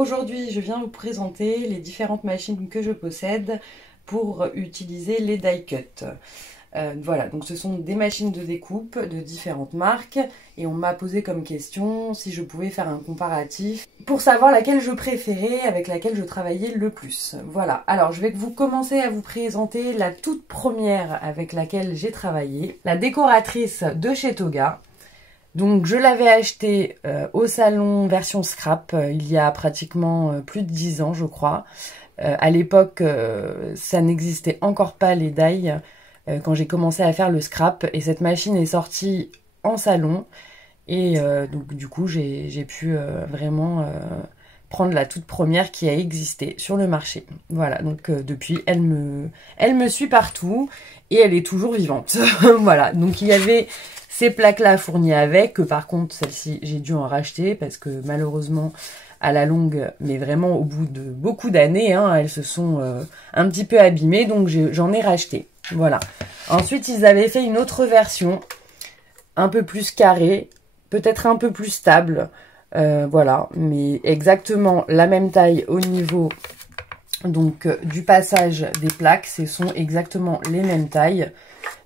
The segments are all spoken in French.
aujourd'hui je viens vous présenter les différentes machines que je possède pour utiliser les die cut. Voilà, donc ce sont des machines de découpe de différentes marques et on m'a posé comme question si je pouvais faire un comparatif pour savoir laquelle je préférais, avec laquelle je travaillais le plus. Voilà, alors je vais vous commencer à vous présenter la toute première avec laquelle j'ai travaillé, la décoratrice de chez Toga. Donc je l'avais acheté au salon version scrap il y a pratiquement plus de 10 ans je crois. À l'époque ça n'existait encore pas les die quand j'ai commencé à faire le scrap, et cette machine est sortie en salon et donc du coup j'ai pu vraiment prendre la toute première qui a existé sur le marché. Voilà, donc depuis elle me suit partout et elle est toujours vivante. Voilà, donc il y avait ces plaques-là fournies avec, que par contre, celle-ci, j'ai dû en racheter parce que malheureusement, à la longue, mais vraiment au bout de beaucoup d'années, hein, elles se sont un petit peu abîmées, donc j'en ai racheté. Voilà. Ensuite, ils avaient fait une autre version, un peu plus carrée, peut-être un peu plus stable, voilà, mais exactement la même taille au niveau donc du passage des plaques, ce sont exactement les mêmes tailles.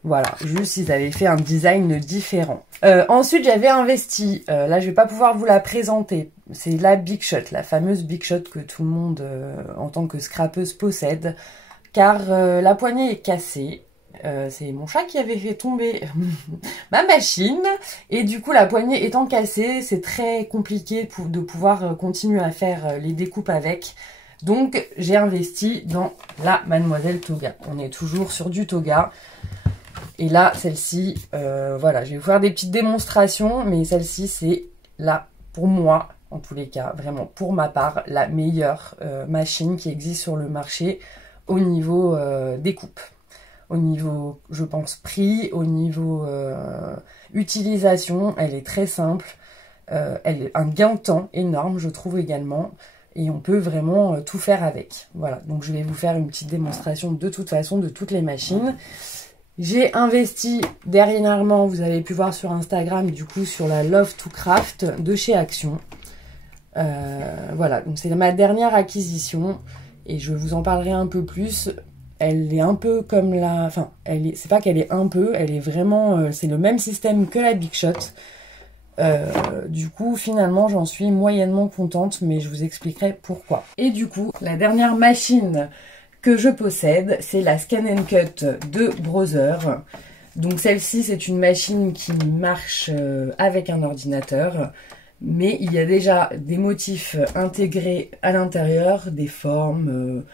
Voilà, juste ils avaient fait un design différent. Ensuite, j'avais investi, là je vais pas pouvoir vous la présenter, c'est la Big Shot, la fameuse Big Shot que tout le monde en tant que scrapeuse possède, car la poignée est cassée. C'est mon chat qui avait fait tomber ma machine, et du coup la poignée étant cassée, c'est très compliqué de pouvoir continuer à faire les découpes avec. Donc j'ai investi dans la Mademoiselle Toga. On est toujours sur du Toga. Et là, celle-ci, voilà, je vais vous faire des petites démonstrations, mais celle-ci, c'est là, pour moi, en tous les cas, vraiment pour ma part, la meilleure machine qui existe sur le marché au niveau découpe. Au niveau, je pense, prix, au niveau utilisation, elle est très simple. Elle a un gain de temps énorme, je trouve également. Et on peut vraiment tout faire avec. Voilà, donc je vais vous faire une petite démonstration de toute façon de toutes les machines. J'ai investi dernièrement, vous avez pu voir sur Instagram, du coup sur la Love to Craft de chez Action. Voilà, donc c'est ma dernière acquisition et je vous en parlerai un peu plus. Elle est un peu comme la... Enfin, c'est pas qu'elle est un peu, elle est vraiment... c'est le même système que la Big Shot. Du coup, finalement, j'en suis moyennement contente, mais je vous expliquerai pourquoi. Et du coup, la dernière machine que je possède, c'est la Scan & Cut de Brother. Donc celle-ci, c'est une machine qui marche avec un ordinateur, mais il y a déjà des motifs intégrés à l'intérieur, des formes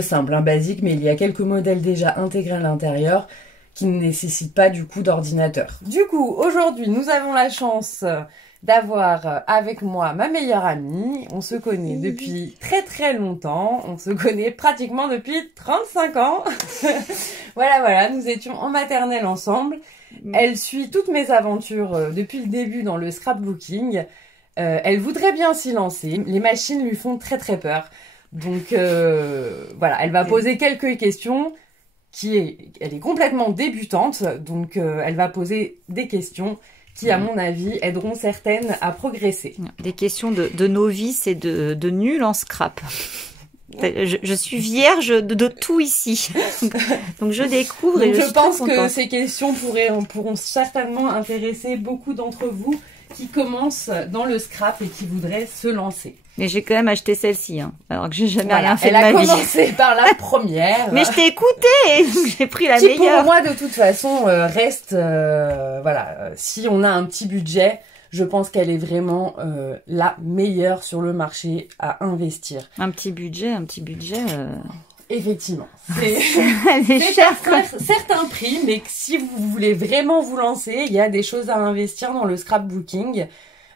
simples, hein, basiques, mais il y a quelques modèles déjà intégrés à l'intérieur qui ne nécessitent pas du coup d'ordinateur. Du coup, aujourd'hui, nous avons la chance d'avoir avec moi ma meilleure amie. On se connaît depuis très très longtemps. On se connaît pratiquement depuis 35 ans. Voilà, nous étions en maternelle ensemble. Elle suit toutes mes aventures depuis le début dans le scrapbooking. Elle voudrait bien s'y lancer. Les machines lui font très très peur. Donc voilà, elle va poser quelques questions. Elle est complètement débutante, donc elle va poser des questions qui, à mon avis, aideront certaines à progresser. Des questions de novices et de nuls en scrap. Je suis vierge de tout ici. Donc je découvre. Donc et je pense que ces questions pourront certainement intéresser beaucoup d'entre vous qui commencent dans le scrap et qui voudraient se lancer. Mais j'ai quand même acheté celle-ci, hein, alors que j'ai jamais rien fait de ma vie. Elle a commencé par la première. Mais je t'ai écouté, donc j'ai pris la meilleure. Qui pour moi, de toute façon, reste... voilà, si on a un petit budget, je pense qu'elle est vraiment la meilleure sur le marché à investir. Un petit budget. Effectivement. C'est cher, certains prix, mais si vous voulez vraiment vous lancer, il y a des choses à investir dans le scrapbooking.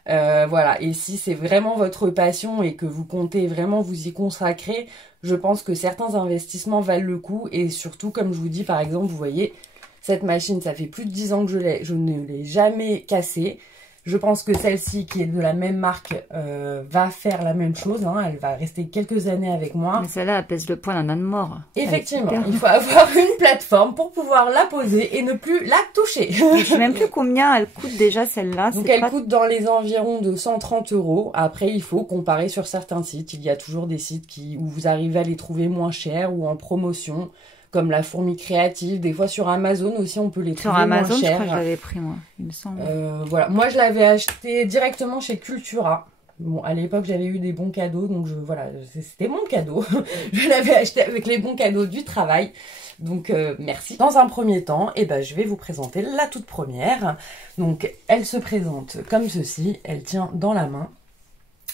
Voilà, et si c'est vraiment votre passion et que vous comptez vraiment vous y consacrer, je pense que certains investissements valent le coup. Et surtout, comme je vous dis, par exemple, vous voyez, cette machine, ça fait plus de 10 ans que je ne l'ai jamais cassée. Je pense que celle-ci, qui est de la même marque, va faire la même chose. Hein. Elle va rester quelques années avec moi. Mais celle-là, elle pèse le poids d'un âne mort. Effectivement, il faut avoir une plateforme pour pouvoir la poser et ne plus la toucher. Je sais même plus combien elle coûte déjà celle-là. Donc elle coûte dans les environs de 130 €. Après, il faut comparer sur certains sites. Il y a toujours des sites où vous arrivez à les trouver moins chers ou en promotion. Comme la fourmi créative, des fois sur Amazon aussi on peut les trouver moins chers. Sur Amazon, je crois que je l'avais pris moi, il me semble. Voilà, moi je l'avais acheté directement chez Cultura. Bon, à l'époque j'avais eu des bons cadeaux, donc voilà, c'était mon cadeau. Je l'avais acheté avec les bons cadeaux du travail, donc merci. Dans un premier temps, je vais vous présenter la toute première. Donc elle se présente comme ceci, elle tient dans la main.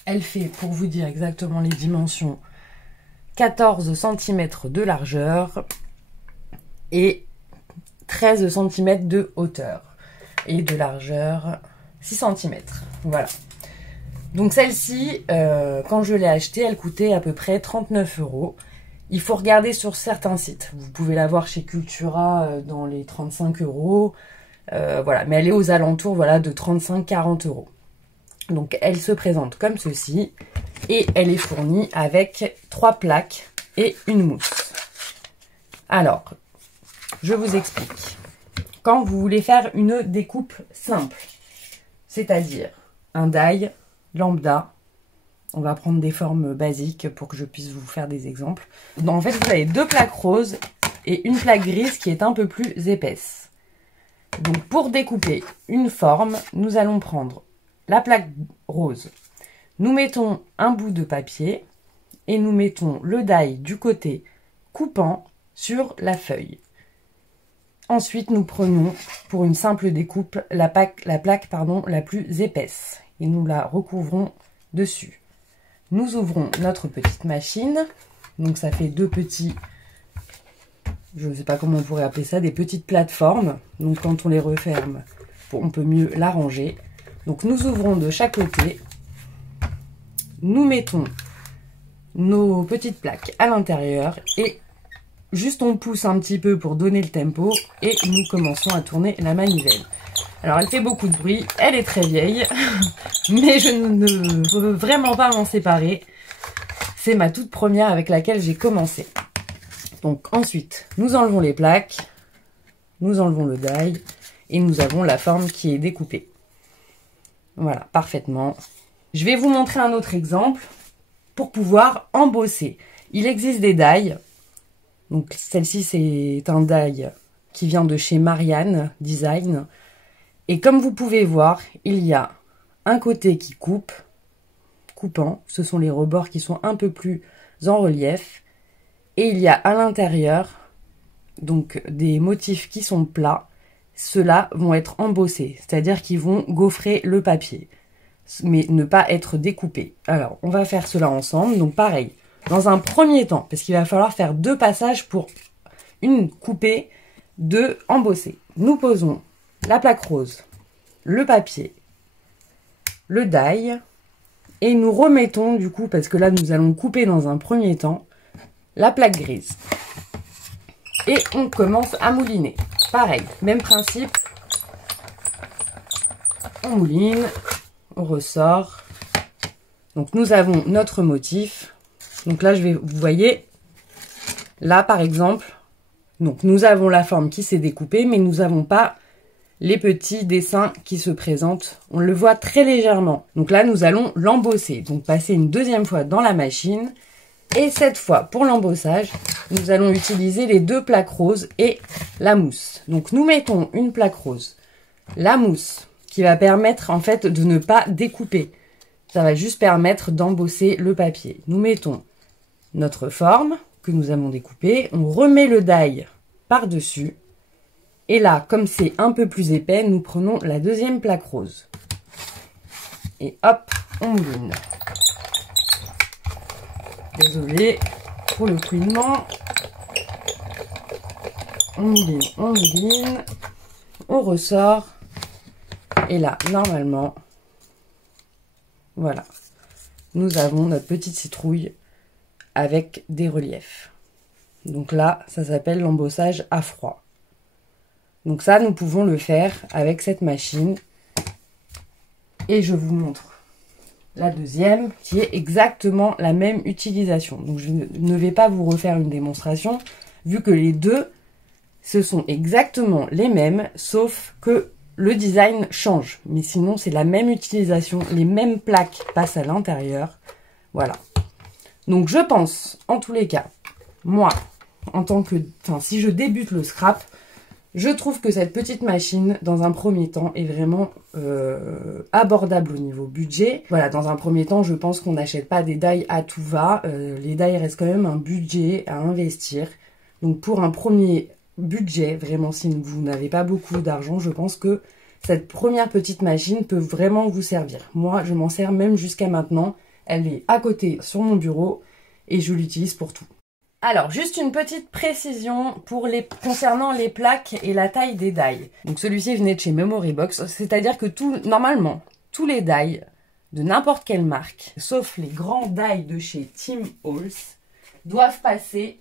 Elle fait, pour vous dire exactement les dimensions, 14 cm de largeur et 13 cm de hauteur et de largeur 6 cm. Voilà. Donc celle-ci, quand je l'ai achetée, elle coûtait à peu près 39 €. Il faut regarder sur certains sites. Vous pouvez la voir chez Cultura dans les 35 €. Voilà, mais elle est aux alentours de 35-40 €. Donc elle se présente comme ceci et elle est fournie avec 3 plaques et une mousse. Alors, je vous explique. Quand vous voulez faire une découpe simple, c'est-à-dire un die lambda, on va prendre des formes basiques pour que je puisse vous faire des exemples. Donc, en fait, vous avez 2 plaques roses et une plaque grise qui est un peu plus épaisse. Donc pour découper une forme, nous allons prendre la plaque rose. Nous mettons un bout de papier et nous mettons le die du côté coupant sur la feuille. Ensuite, nous prenons, pour une simple découpe, la plaque la plus épaisse et nous la recouvrons dessus. Nous ouvrons notre petite machine. Donc ça fait 2 petits, je ne sais pas comment on pourrait appeler ça, des petites plateformes. Donc quand on les referme, on peut mieux la ranger. Donc nous ouvrons de chaque côté. Nous mettons nos petites plaques à l'intérieur et juste on pousse un petit peu pour donner le tempo et nous commençons à tourner la manivelle. Alors elle fait beaucoup de bruit, elle est très vieille, mais je ne veux vraiment pas m'en séparer. C'est ma toute première avec laquelle j'ai commencé. Donc ensuite, nous enlevons les plaques, nous enlevons le die et nous avons la forme qui est découpée. Voilà, parfaitement. Je vais vous montrer un autre exemple pour pouvoir embosser. Il existe des dies. Donc celle-ci, c'est un die qui vient de chez Marianne Design. Et comme vous pouvez voir, il y a un côté qui coupe, coupant. Ce sont les rebords qui sont un peu plus en relief. Et il y a à l'intérieur donc des motifs qui sont plats. Ceux-là vont être embossés, c'est-à-dire qu'ils vont gaufrer le papier, mais ne pas être découpés. Alors, on va faire cela ensemble. Donc pareil, dans un premier temps, parce qu'il va falloir faire 2 passages pour une coupée, 2 embossés. Nous posons la plaque rose, le papier, le die, et nous remettons du coup, parce que là nous allons couper dans un premier temps, la plaque grise. Et on commence à mouliner. Pareil, même principe. On mouline, on ressort. Donc nous avons notre motif. Donc là, vous voyez, là par exemple, donc nous avons la forme qui s'est découpée, mais nous n'avons pas les petits dessins qui se présentent. On le voit très légèrement. Donc là, nous allons l'embosser. Donc passer une deuxième fois dans la machine. Et cette fois, pour l'embossage, nous allons utiliser les 2 plaques roses et la mousse. Donc nous mettons une plaque rose, la mousse, qui va permettre en fait de ne pas découper. Ça va juste permettre d'embosser le papier. Nous mettons notre forme que nous avons découpée, on remet le die par-dessus. Et là, comme c'est un peu plus épais, nous prenons la deuxième plaque rose. Et hop, on mouline. Désolée pour le couinement. On mouline, on ressort. Et là, normalement, voilà, nous avons notre petite citrouille avec des reliefs. Donc là, ça s'appelle l'embossage à froid. Donc ça, nous pouvons le faire avec cette machine. Et je vous montre la deuxième qui est exactement la même utilisation. Donc je ne vais pas vous refaire une démonstration vu que les deux, ce sont exactement les mêmes sauf que le design change. Mais sinon c'est la même utilisation, les mêmes plaques passent à l'intérieur. Voilà. Donc je pense, en tous les cas, moi, en tant que, enfin, si je débute le scrap, je trouve que cette petite machine, dans un premier temps, est vraiment abordable au niveau budget. Voilà, dans un premier temps, je pense qu'on n'achète pas des dies à tout va. Les dies restent quand même un budget à investir. Donc pour un premier budget, vraiment, si vous n'avez pas beaucoup d'argent, je pense que cette première petite machine peut vraiment vous servir. Moi, je m'en sers même jusqu'à maintenant. Elle est à côté sur mon bureau et je l'utilise pour tout. Alors, juste une petite précision concernant les plaques et la taille des dies. Donc celui-ci venait de chez Memory Box, c'est-à-dire que normalement, tous les dies de n'importe quelle marque, sauf les grands dies de chez Tim Holtz, doivent passer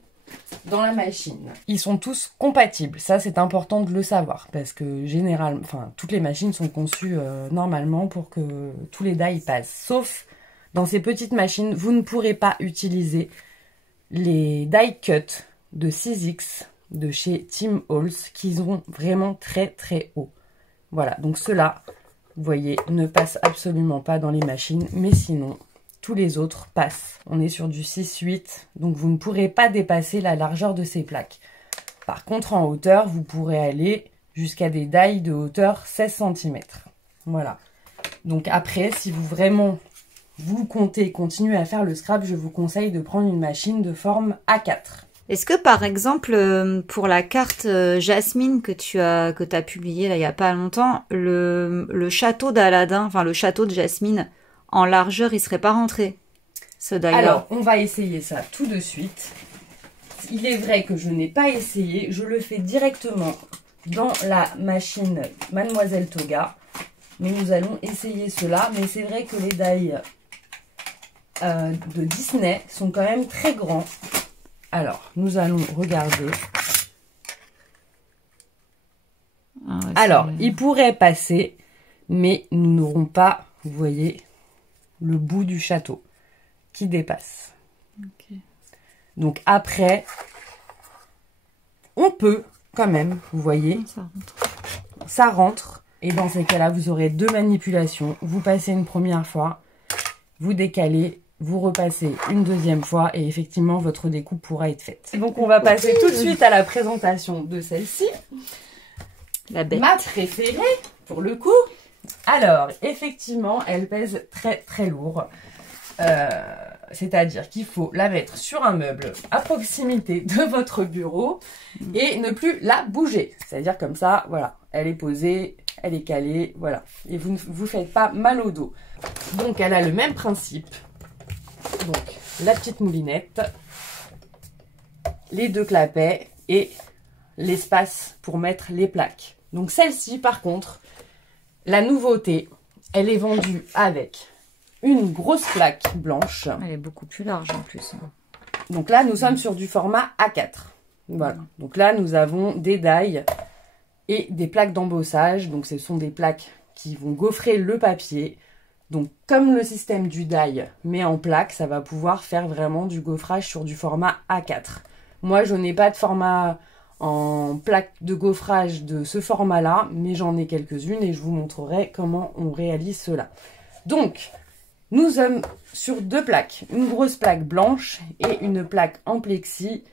dans la machine. Ils sont tous compatibles, ça c'est important de le savoir, parce que généralement, enfin, toutes les machines sont conçues normalement pour que tous les dies passent, sauf dans ces petites machines, vous ne pourrez pas utiliser les die cut de 6X de chez Tim Holtz qui sont vraiment très très hauts. Voilà, donc ceux-là, vous voyez, ne passent absolument pas dans les machines, mais sinon, tous les autres passent. On est sur du 6-8, donc vous ne pourrez pas dépasser la largeur de ces plaques. Par contre, en hauteur, vous pourrez aller jusqu'à des dies de hauteur 16 cm. Voilà. Donc après, si vous comptez continuer à faire le scrap, je vous conseille de prendre une machine de forme A4. Est-ce que par exemple, pour la carte Jasmine que tu as publiée là, il n'y a pas longtemps, le château d'Aladin, enfin le château de Jasmine, en largeur, il serait pas rentré, ce die-là? Alors, on va essayer ça tout de suite. Il est vrai que je n'ai pas essayé, je le fais directement dans la machine Mademoiselle Toga. Mais nous allons essayer cela. Mais c'est vrai que les dies de Disney sont quand même très grands. Alors, nous allons regarder. Ah ouais, alors, il pourrait passer, mais nous n'aurons pas, vous voyez, le bout du château qui dépasse. Okay. Donc après, on peut quand même, vous voyez, ça rentre. Et dans ces cas-là, vous aurez deux manipulations. Vous passez une première fois, vous décalez, vous repassez une deuxième fois et effectivement, votre découpe pourra être faite. Donc, on va passer tout de suite à la présentation de celle-ci. La bête. Ma préférée, pour le coup. Alors, effectivement, elle pèse très très lourd. C'est-à-dire qu'il faut la mettre sur un meuble à proximité de votre bureau et ne plus la bouger. C'est-à-dire comme ça, voilà, elle est posée, elle est calée, voilà. Et vous ne vous faites pas mal au dos. Donc, elle a le même principe. Donc, la petite moulinette, les deux clapets et l'espace pour mettre les plaques. Donc, celle-ci, par contre, la nouveauté, elle est vendue avec une grosse plaque blanche. Elle est beaucoup plus large en plus. Donc là, nous sommes sur du format A4. Voilà. Donc là, nous avons des dies et des plaques d'embossage. Donc ce sont des plaques qui vont gaufrer le papier. Donc comme le système du die met en plaque, ça va pouvoir faire vraiment du gaufrage sur du format A4. Moi, je n'ai pas de format en plaque de gaufrage de ce format-là, mais j'en ai quelques-unes et je vous montrerai comment on réalise cela. Donc, nous sommes sur deux plaques, une grosse plaque blanche et une plaque en plexi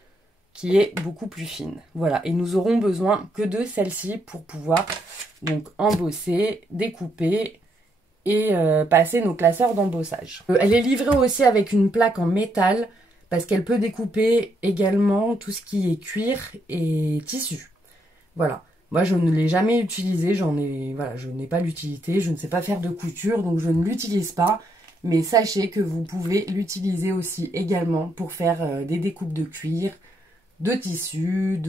qui est beaucoup plus fine. Voilà, et nous aurons besoin que de celle-ci pour pouvoir donc embosser, découper et passer nos classeurs d'embossage. Elle est livrée aussi avec une plaque en métal parce qu'elle peut découper également tout ce qui est cuir et tissu. Voilà. Moi, je ne l'ai jamais utilisé, voilà, je n'ai pas l'utilité, je ne sais pas faire de couture, donc je ne l'utilise pas. Mais sachez que vous pouvez l'utiliser aussi également pour faire des découpes de cuir, de tissu,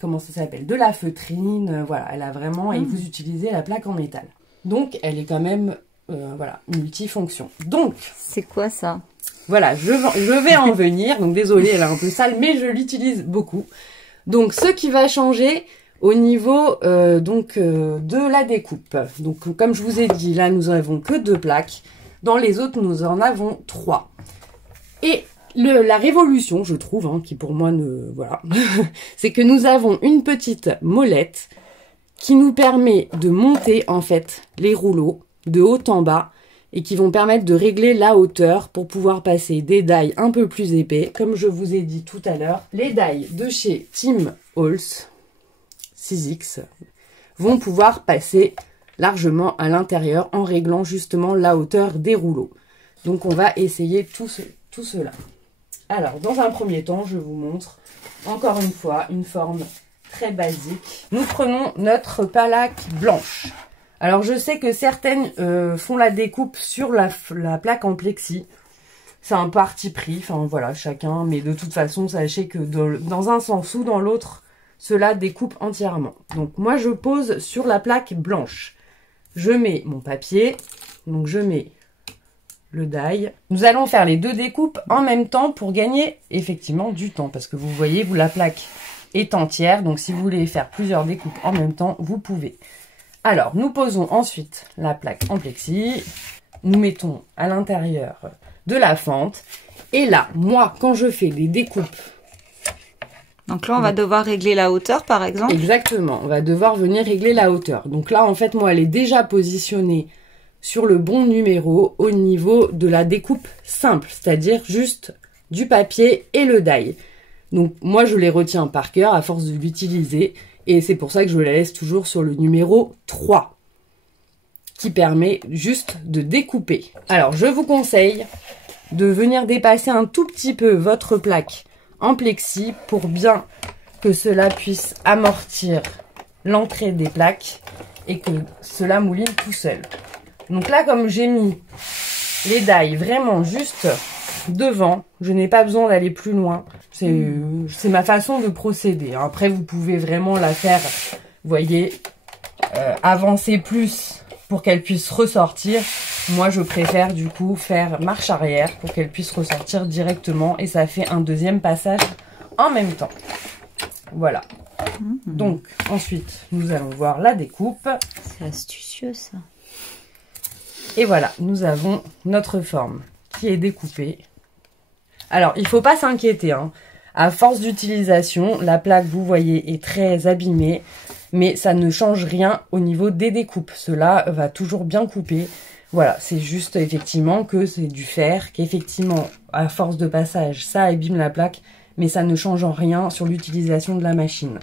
comment ça s'appelle, de la feutrine. Voilà, elle a vraiment, et vous utilisez la plaque en métal. Donc, elle est quand même, voilà, multifonction. Donc, c'est quoi ça? Voilà, je vais en venir. Donc, désolée, elle est un peu sale, mais je l'utilise beaucoup. Donc, ce qui va changer Au niveau de la découpe, donc comme je vous ai dit, là nous n'avons que 2 plaques. Dans les autres, nous en avons 3. Et la révolution, je trouve, hein, qui pour moi ne... Voilà, c'est que nous avons une petite molette qui nous permet de monter en fait les rouleaux de haut en bas et qui vont permettre de régler la hauteur pour pouvoir passer des die un peu plus épais. Comme je vous ai dit tout à l'heure, les die de chez Tim Holtz 6X vont pouvoir passer largement à l'intérieur en réglant justement la hauteur des rouleaux. Donc on va essayer tout cela. Alors dans un premier temps, je vous montre encore une fois une forme très basique. Nous prenons notre plaque blanche. Alors je sais que certaines font la découpe sur la plaque en plexi. C'est un parti pris, enfin voilà, chacun. Mais de toute façon, sachez que dans un sens ou dans l'autre, cela découpe entièrement. Donc moi je pose sur la plaque blanche. Je mets mon papier, donc je mets le die. Nous allons faire les 2 découpes en même temps pour gagner effectivement du temps. Parce que vous voyez, la plaque est entière. Donc si vous voulez faire plusieurs découpes en même temps, vous pouvez. Alors, nous posons ensuite la plaque en plexi. Nous mettons à l'intérieur de la fente. Et là, moi, quand je fais des découpes... Donc là, on va devoir régler la hauteur, par exemple. Exactement, on va devoir venir régler la hauteur. Donc là, en fait, moi, elle est déjà positionnée sur le bon numéro au niveau de la découpe simple, c'est-à-dire juste du papier et le die. Donc moi, je les retiens par cœur à force de l'utiliser. Et c'est pour ça que je la laisse toujours sur le numéro 3, qui permet juste de découper. Alors, je vous conseille de venir dépasser un tout petit peu votre plaque en plexi pour bien que cela puisse amortir l'entrée des plaques et que cela mouline tout seul. Donc là, comme j'ai mis les die vraiment juste devant, je n'ai pas besoin d'aller plus loin. C'est ma façon de procéder. Après, vous pouvez vraiment la faire, vous voyez, avancer plus pour qu'elle puisse ressortir. Moi, je préfère du coup faire marche arrière pour qu'elle puisse ressortir directement. Et ça fait un deuxième passage en même temps. Voilà. Donc, ensuite, nous allons voir la découpe. C'est astucieux, ça. Et voilà, nous avons notre forme qui est découpée. Alors, il ne faut pas s'inquiéter, hein. À force d'utilisation, la plaque, vous voyez, est très abîmée, mais ça ne change rien au niveau des découpes. Cela va toujours bien couper. Voilà, c'est juste effectivement que c'est du fer, qu'effectivement, à force de passage, ça abîme la plaque, mais ça ne change en rien sur l'utilisation de la machine.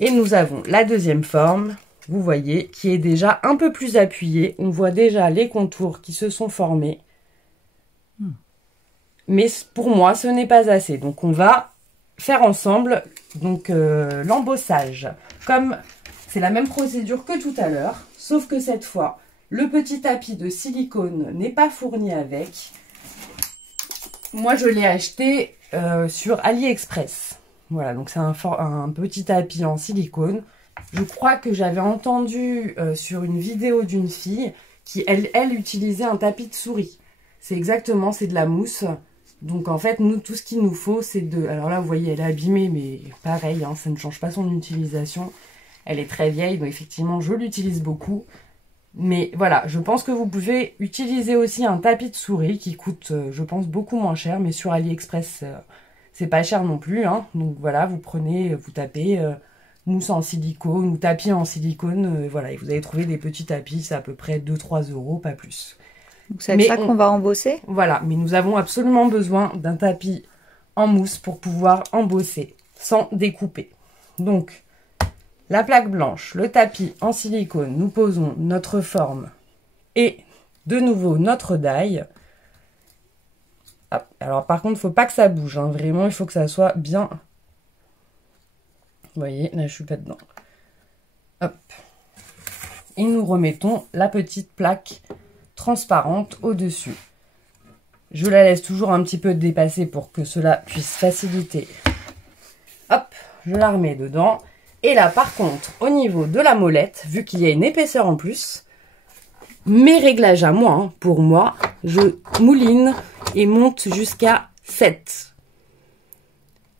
Et nous avons la deuxième forme, vous voyez, qui est déjà un peu plus appuyée. On voit déjà les contours qui se sont formés. Mais pour moi, ce n'est pas assez. Donc, on va faire ensemble l'embossage. Comme c'est la même procédure que tout à l'heure, sauf que cette fois, le petit tapis de silicone n'est pas fourni avec. Moi, je l'ai acheté sur AliExpress. Voilà, donc c'est un petit tapis en silicone. Je crois que j'avais entendu sur une vidéo d'une fille qui, elle utilisait un tapis de souris. C'est exactement, c'est de la mousse. Donc en fait, nous, tout ce qu'il nous faut, c'est de... Alors là, vous voyez, elle est abîmée, mais pareil, hein, ça ne change pas son utilisation. Elle est très vieille, donc effectivement, je l'utilise beaucoup. Mais voilà, je pense que vous pouvez utiliser aussi un tapis de souris qui coûte, je pense, beaucoup moins cher. Mais sur AliExpress, c'est pas cher non plus. Hein. Donc voilà, vous prenez, vous tapez mousse en silicone ou tapis en silicone. Voilà, et vous allez trouver des petits tapis, c'est à peu près 2-3 €, pas plus. Donc c'est avec ça qu'on va embosser? Voilà, mais nous avons absolument besoin d'un tapis en mousse pour pouvoir embosser sans découper. Donc, la plaque blanche, le tapis en silicone, nous posons notre forme et de nouveau notre die. Hop. Alors par contre, il ne faut pas que ça bouge, hein. Vraiment, il faut que ça soit bien... Vous voyez, là je suis pas dedans. Hop. Et nous remettons la petite plaque transparente au-dessus. Je la laisse toujours un petit peu dépasser pour que cela puisse faciliter. Hop, je la remets dedans. Et là, par contre, au niveau de la molette, vu qu'il y a une épaisseur en plus, mes réglages à moi, hein, pour moi, je mouline et monte jusqu'à 7.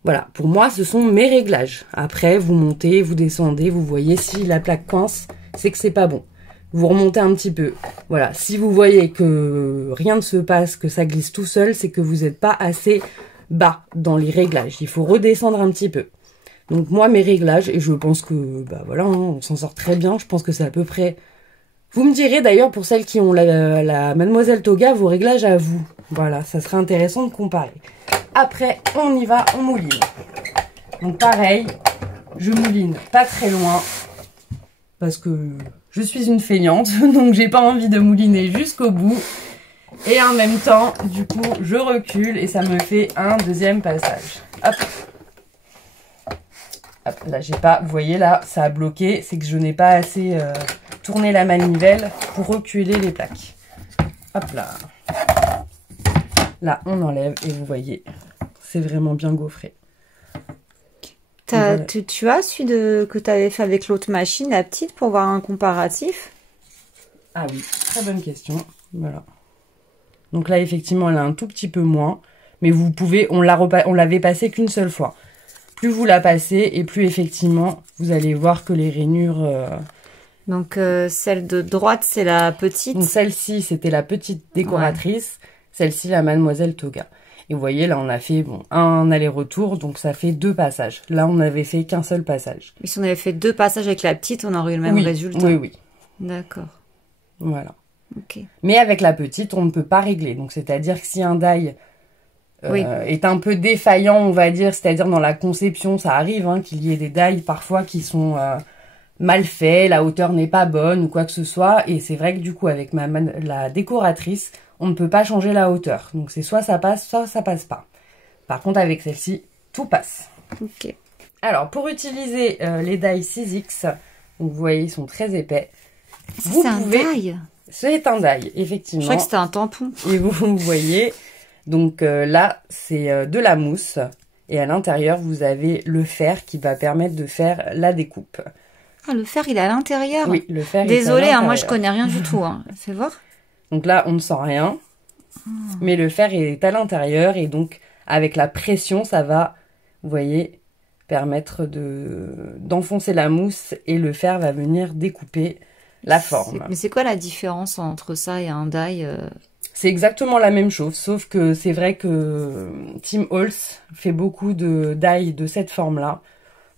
Voilà, pour moi, ce sont mes réglages. Après, vous montez, vous descendez, vous voyez si la plaque coince, c'est que c'est pas bon. Vous remontez un petit peu. Voilà, si vous voyez que rien ne se passe, que ça glisse tout seul, c'est que vous n'êtes pas assez bas dans les réglages. Il faut redescendre un petit peu. Donc moi, mes réglages, et je pense que, bah voilà, hein, on s'en sort très bien. Je pense que c'est à peu près... Vous me direz d'ailleurs, pour celles qui ont la Mademoiselle Toga, vos réglages à vous. Voilà, ça serait intéressant de comparer. Après, on y va, on mouline. Donc pareil, je mouline pas très loin parce que je suis une feignante, donc j'ai pas envie de mouliner jusqu'au bout. Et en même temps, du coup, je recule et ça me fait un deuxième passage. Hop. Hop, là j'ai pas, vous voyez là, ça a bloqué, c'est que je n'ai pas assez tourné la manivelle pour reculer les plaques. Hop là. Là, on enlève et vous voyez, c'est vraiment bien gaufré. Voilà. Tu as celui que tu avais fait avec l'autre machine, la petite, pour voir un comparatif? Ah oui, très bonne question. Voilà. Donc là, effectivement, elle a un tout petit peu moins. Mais vous pouvez, on l'avait passé qu'une seule fois. Plus vous la passez et plus effectivement, vous allez voir que les rainures... Donc celle de droite, c'est la petite. Donc celle-ci, c'était la petite décoratrice. Ouais. Celle-ci, la Mademoiselle Toga. Et vous voyez, là, on a fait un aller-retour, donc ça fait 2 passages. Là, on n'avait fait qu'un seul passage. Et si on avait fait 2 passages avec la petite, on aurait eu le même résultat. Oui, oui. D'accord. Voilà. Ok. Mais avec la petite, on ne peut pas régler. Donc, c'est-à-dire que si un die est un peu défaillant, on va dire, c'est-à-dire dans la conception, ça arrive hein, qu'il y ait des die parfois qui sont mal faits, la hauteur n'est pas bonne ou quoi que ce soit. Et c'est vrai que du coup, avec la décoratrice, on ne peut pas changer la hauteur. Donc c'est soit ça passe, soit ça passe pas. Par contre, avec celle-ci, tout passe. Ok. Alors, pour utiliser les die 6X, donc vous voyez, ils sont très épais. C'est un die. C'est un die, effectivement. Je crois que c'était un tampon. Et vous voyez, donc là, c'est de la mousse. Et à l'intérieur, vous avez le fer qui va permettre de faire la découpe. Ah, le fer, il est à l'intérieur? Oui, le fer est à l'intérieur. Désolée, moi, je connais rien du tout. Fais voir. Donc là, on ne sent rien, mais le fer est à l'intérieur et donc avec la pression, ça va, vous voyez, permettre d'enfoncer la mousse et le fer va venir découper la forme. Mais c'est quoi la différence entre ça et un die C'est exactement la même chose, sauf que c'est vrai que Tim Holtz fait beaucoup de die de cette forme-là.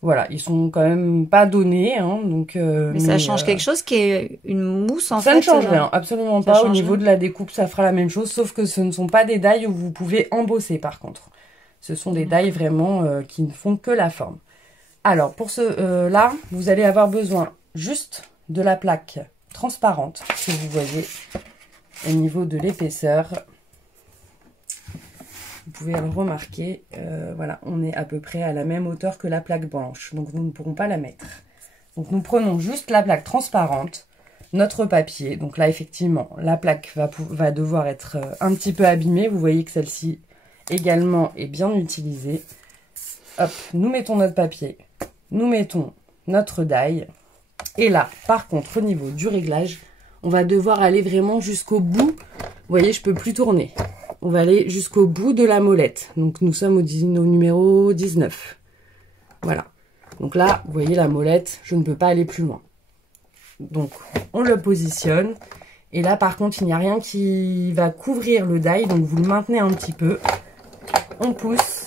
Voilà, ils sont quand même pas donnés, hein, donc... mais ça change quelque chose qui est une mousse, en fait? Ça ne change rien, absolument pas. Au niveau de la découpe, ça fera la même chose, sauf que ce ne sont pas des die où vous pouvez embosser, par contre. Ce sont des die vraiment qui ne font que la forme. Alors, pour là, vous allez avoir besoin juste de la plaque transparente, que vous voyez, au niveau de l'épaisseur. Vous pouvez le remarquer, voilà, on est à peu près à la même hauteur que la plaque blanche, donc vous ne pourrez pas la mettre. Donc nous prenons juste la plaque transparente, notre papier, donc là effectivement, la plaque va devoir être un petit peu abîmée, vous voyez que celle-ci également est bien utilisée. Hop, nous mettons notre papier, nous mettons notre die, et là, par contre, au niveau du réglage, on va devoir aller vraiment jusqu'au bout, vous voyez, je peux plus tourner. On va aller jusqu'au bout de la molette. Donc, nous sommes au numéro 19. Voilà. Donc là, vous voyez la molette, je ne peux pas aller plus loin. Donc, on le positionne. Et là, par contre, il n'y a rien qui va couvrir le die. Donc, vous le maintenez un petit peu. On pousse.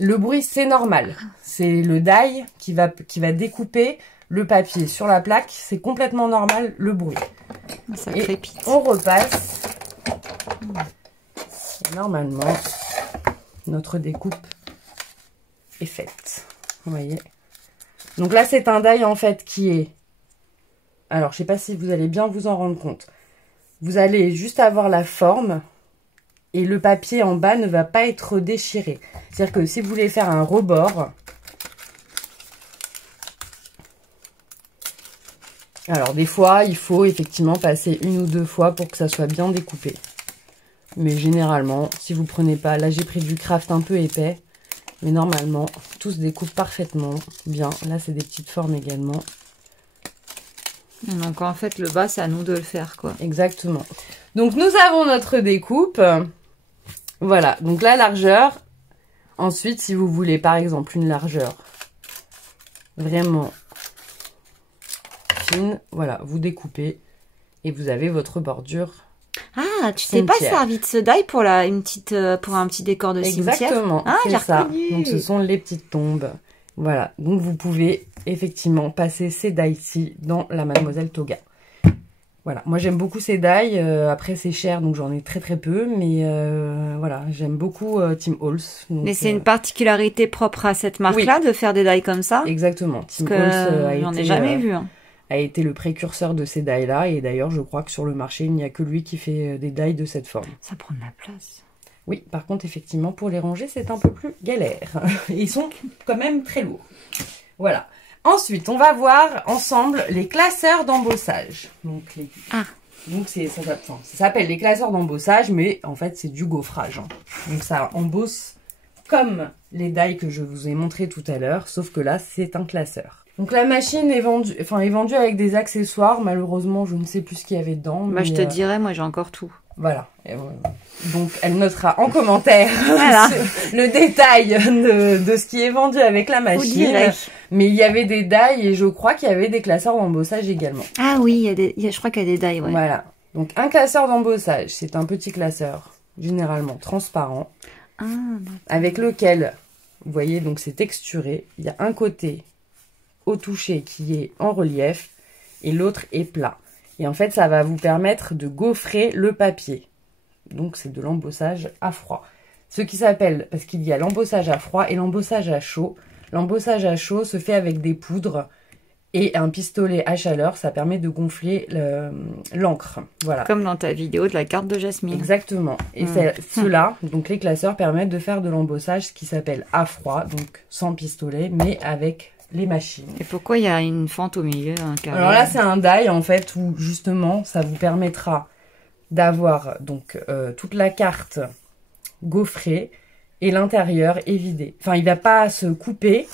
Le bruit, c'est normal. C'est le die qui va découper le papier sur la plaque. C'est complètement normal, le bruit. Ça crépite. Et on repasse. Et normalement, notre découpe est faite. Vous voyez. Donc là, c'est un die en fait qui est... Alors, je sais pas si vous allez bien vous en rendre compte. Vous allez juste avoir la forme et le papier en bas ne va pas être déchiré. C'est-à-dire que si vous voulez faire un rebord... Alors, des fois, il faut effectivement passer 1 ou 2 fois pour que ça soit bien découpé. Mais généralement, si vous prenez pas... Là, j'ai pris du craft un peu épais. Mais normalement, tout se découpe parfaitement bien. Là, c'est des petites formes également. Donc, en fait, le bas, c'est à nous de le faire, quoi. Exactement. Donc, nous avons notre découpe. Voilà. Donc, la largeur... Ensuite, si vous voulez par exemple une largeur vraiment fine, voilà, vous découpez et vous avez votre bordure. Ah, tu t'es pas servi de ce die pour pour un petit décor de cimetière? Exactement, ah, c'est ça. Reconnu. Donc ce sont les petites tombes. Voilà, donc vous pouvez effectivement passer ces die-ci dans la Mademoiselle Toga. Voilà, moi j'aime beaucoup ces die. Après c'est cher, donc j'en ai très peu, mais voilà, j'aime beaucoup Tim Holtz. Mais c'est une particularité propre à cette marque-là, oui, de faire des die comme ça? Exactement. Tim Holtz j'en ai jamais vu. Hein. A été le précurseur de ces die-là, et d'ailleurs je crois que sur le marché, il n'y a que lui qui fait des die de cette forme. Ça prend de la place. Oui, par contre, effectivement, pour les ranger, c'est un peu plus galère. Ils sont quand même très lourds. Voilà. Ensuite, on va voir ensemble les classeurs d'embossage. Donc, ça s'appelle les classeurs d'embossage, mais en fait, c'est du gaufrage. Hein. Donc, ça embosse comme les die que je vous ai montré tout à l'heure, sauf que là, c'est un classeur. Donc, la machine est vendue avec des accessoires. Malheureusement, je ne sais plus ce qu'il y avait dedans. Bah, je te dirais, moi, j'ai encore tout. Voilà. Donc, elle notera en commentaire voilà. le détail de ce qui est vendu avec la machine. Mais il y avait des die et je crois qu'il y avait des classeurs d'embossage également. Ah oui, je crois qu'il y a des die, ouais. Voilà. Donc, un classeur d'embossage, c'est un petit classeur, généralement transparent, avec lequel, vous voyez, donc c'est texturé. Il y a un côté au toucher qui est en relief et l'autre est plat. Et en fait, ça va vous permettre de gaufrer le papier. Donc, c'est de l'embossage à froid. Ce qui s'appelle, parce qu'il y a l'embossage à froid et l'embossage à chaud. L'embossage à chaud se fait avec des poudres et un pistolet à chaleur. Ça permet de gonfler l'encre. Voilà. Comme dans ta vidéo de la carte de Jasmine. Exactement. Et ceux-là, donc les classeurs, permettent de faire de l'embossage, ce qui s'appelle à froid, donc sans pistolet, mais avec les machines. Et pourquoi il y a une fente au milieu, un carré? Alors là, c'est un die en fait où justement ça vous permettra d'avoir donc toute la carte gaufrée et l'intérieur est vidé. Enfin, il va pas se couper,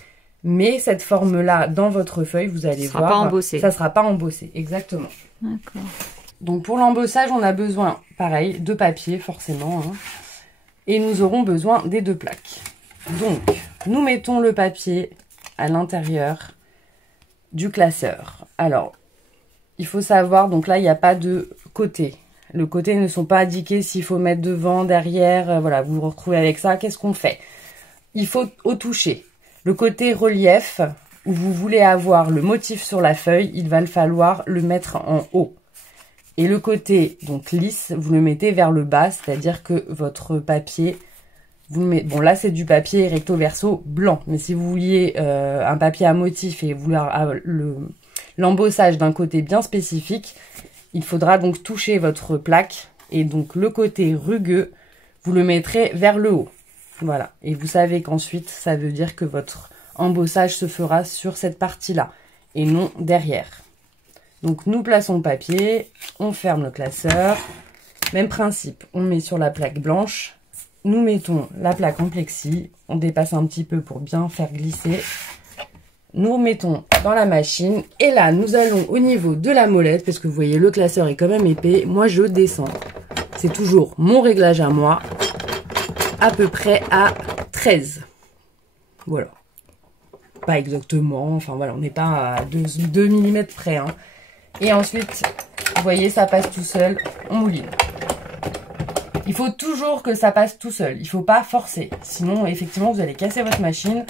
mais cette forme-là dans votre feuille, vous allez voir, pas embossé. Ça sera pas embossé, exactement. D'accord. Donc pour l'embossage, on a besoin, pareil, de papier forcément, hein, et nous aurons besoin des 2 plaques. Donc, nous mettons le papier à l'intérieur du classeur. Alors, il faut savoir, donc là, il n'y a pas de côté. Les côtés ne sont pas indiqués s'il faut mettre devant, derrière. Voilà, vous vous retrouvez avec ça. Qu'est-ce qu'on fait? Il faut au toucher. Le côté relief, où vous voulez avoir le motif sur la feuille, il va falloir le mettre en haut. Et le côté donc lisse, vous le mettez vers le bas, c'est-à-dire que votre papier... Bon, là, c'est du papier recto verso blanc. Mais si vous vouliez un papier à motif et vouloir l'embossage d'un côté bien spécifique, il faudra donc toucher votre plaque. Et donc, le côté rugueux, vous le mettrez vers le haut. Voilà. Et vous savez qu'ensuite, ça veut dire que votre embossage se fera sur cette partie-là et non derrière. Donc, nous plaçons le papier, on ferme le classeur. Même principe, on met sur la plaque blanche. Nous mettons la plaque en plexi, on dépasse un petit peu pour bien faire glisser. Nous mettons dans la machine et là nous allons au niveau de la molette, parce que vous voyez le classeur est quand même épais. Moi je descends, c'est toujours mon réglage à moi, à peu près à 13. Voilà. Pas exactement, enfin voilà, on n'est pas à 2 mm près. Hein. Et ensuite, vous voyez ça passe tout seul, on mouline. Il faut toujours que ça passe tout seul. Il faut pas forcer. Sinon, effectivement, vous allez casser votre machine.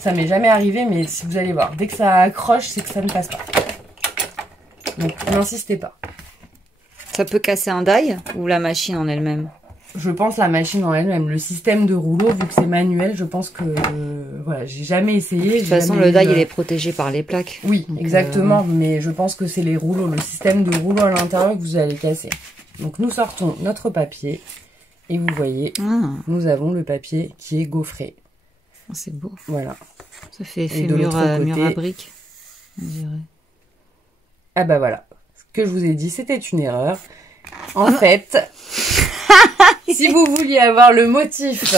Ça m'est jamais arrivé, mais si vous allez voir, dès que ça accroche, c'est que ça ne passe pas. Donc, n'insistez pas. Ça peut casser un die ou la machine en elle-même? Je pense la machine en elle-même. Le système de rouleau, vu que c'est manuel, je pense que... voilà, j'ai jamais essayé. De toute façon, le die, il est protégé par les plaques. Oui, donc, exactement. Mais je pense que c'est les rouleaux, le système de rouleau à l'intérieur que vous allez casser. Donc, nous sortons notre papier. Et vous voyez, nous avons le papier qui est gaufré. Oh, c'est beau. Voilà. Ça fait effet mur à briques, on dirait. Ah bah voilà. Ce que je vous ai dit, c'était une erreur. En fait, si vous vouliez avoir le motif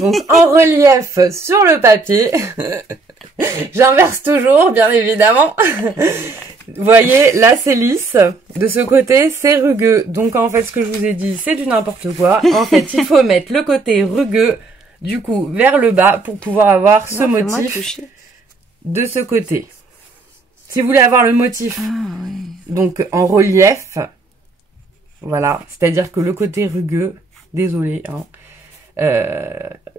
donc en relief sur le papier, j'inverse toujours, bien évidemment. Vous voyez, là c'est lisse, de ce côté c'est rugueux. Donc en fait ce que je vous ai dit c'est du n'importe quoi. En fait il faut mettre le côté rugueux du coup vers le bas pour pouvoir avoir ce motif de ce côté. Si vous voulez avoir le motif donc en relief, voilà, c'est-à-dire que le côté rugueux, désolé, hein,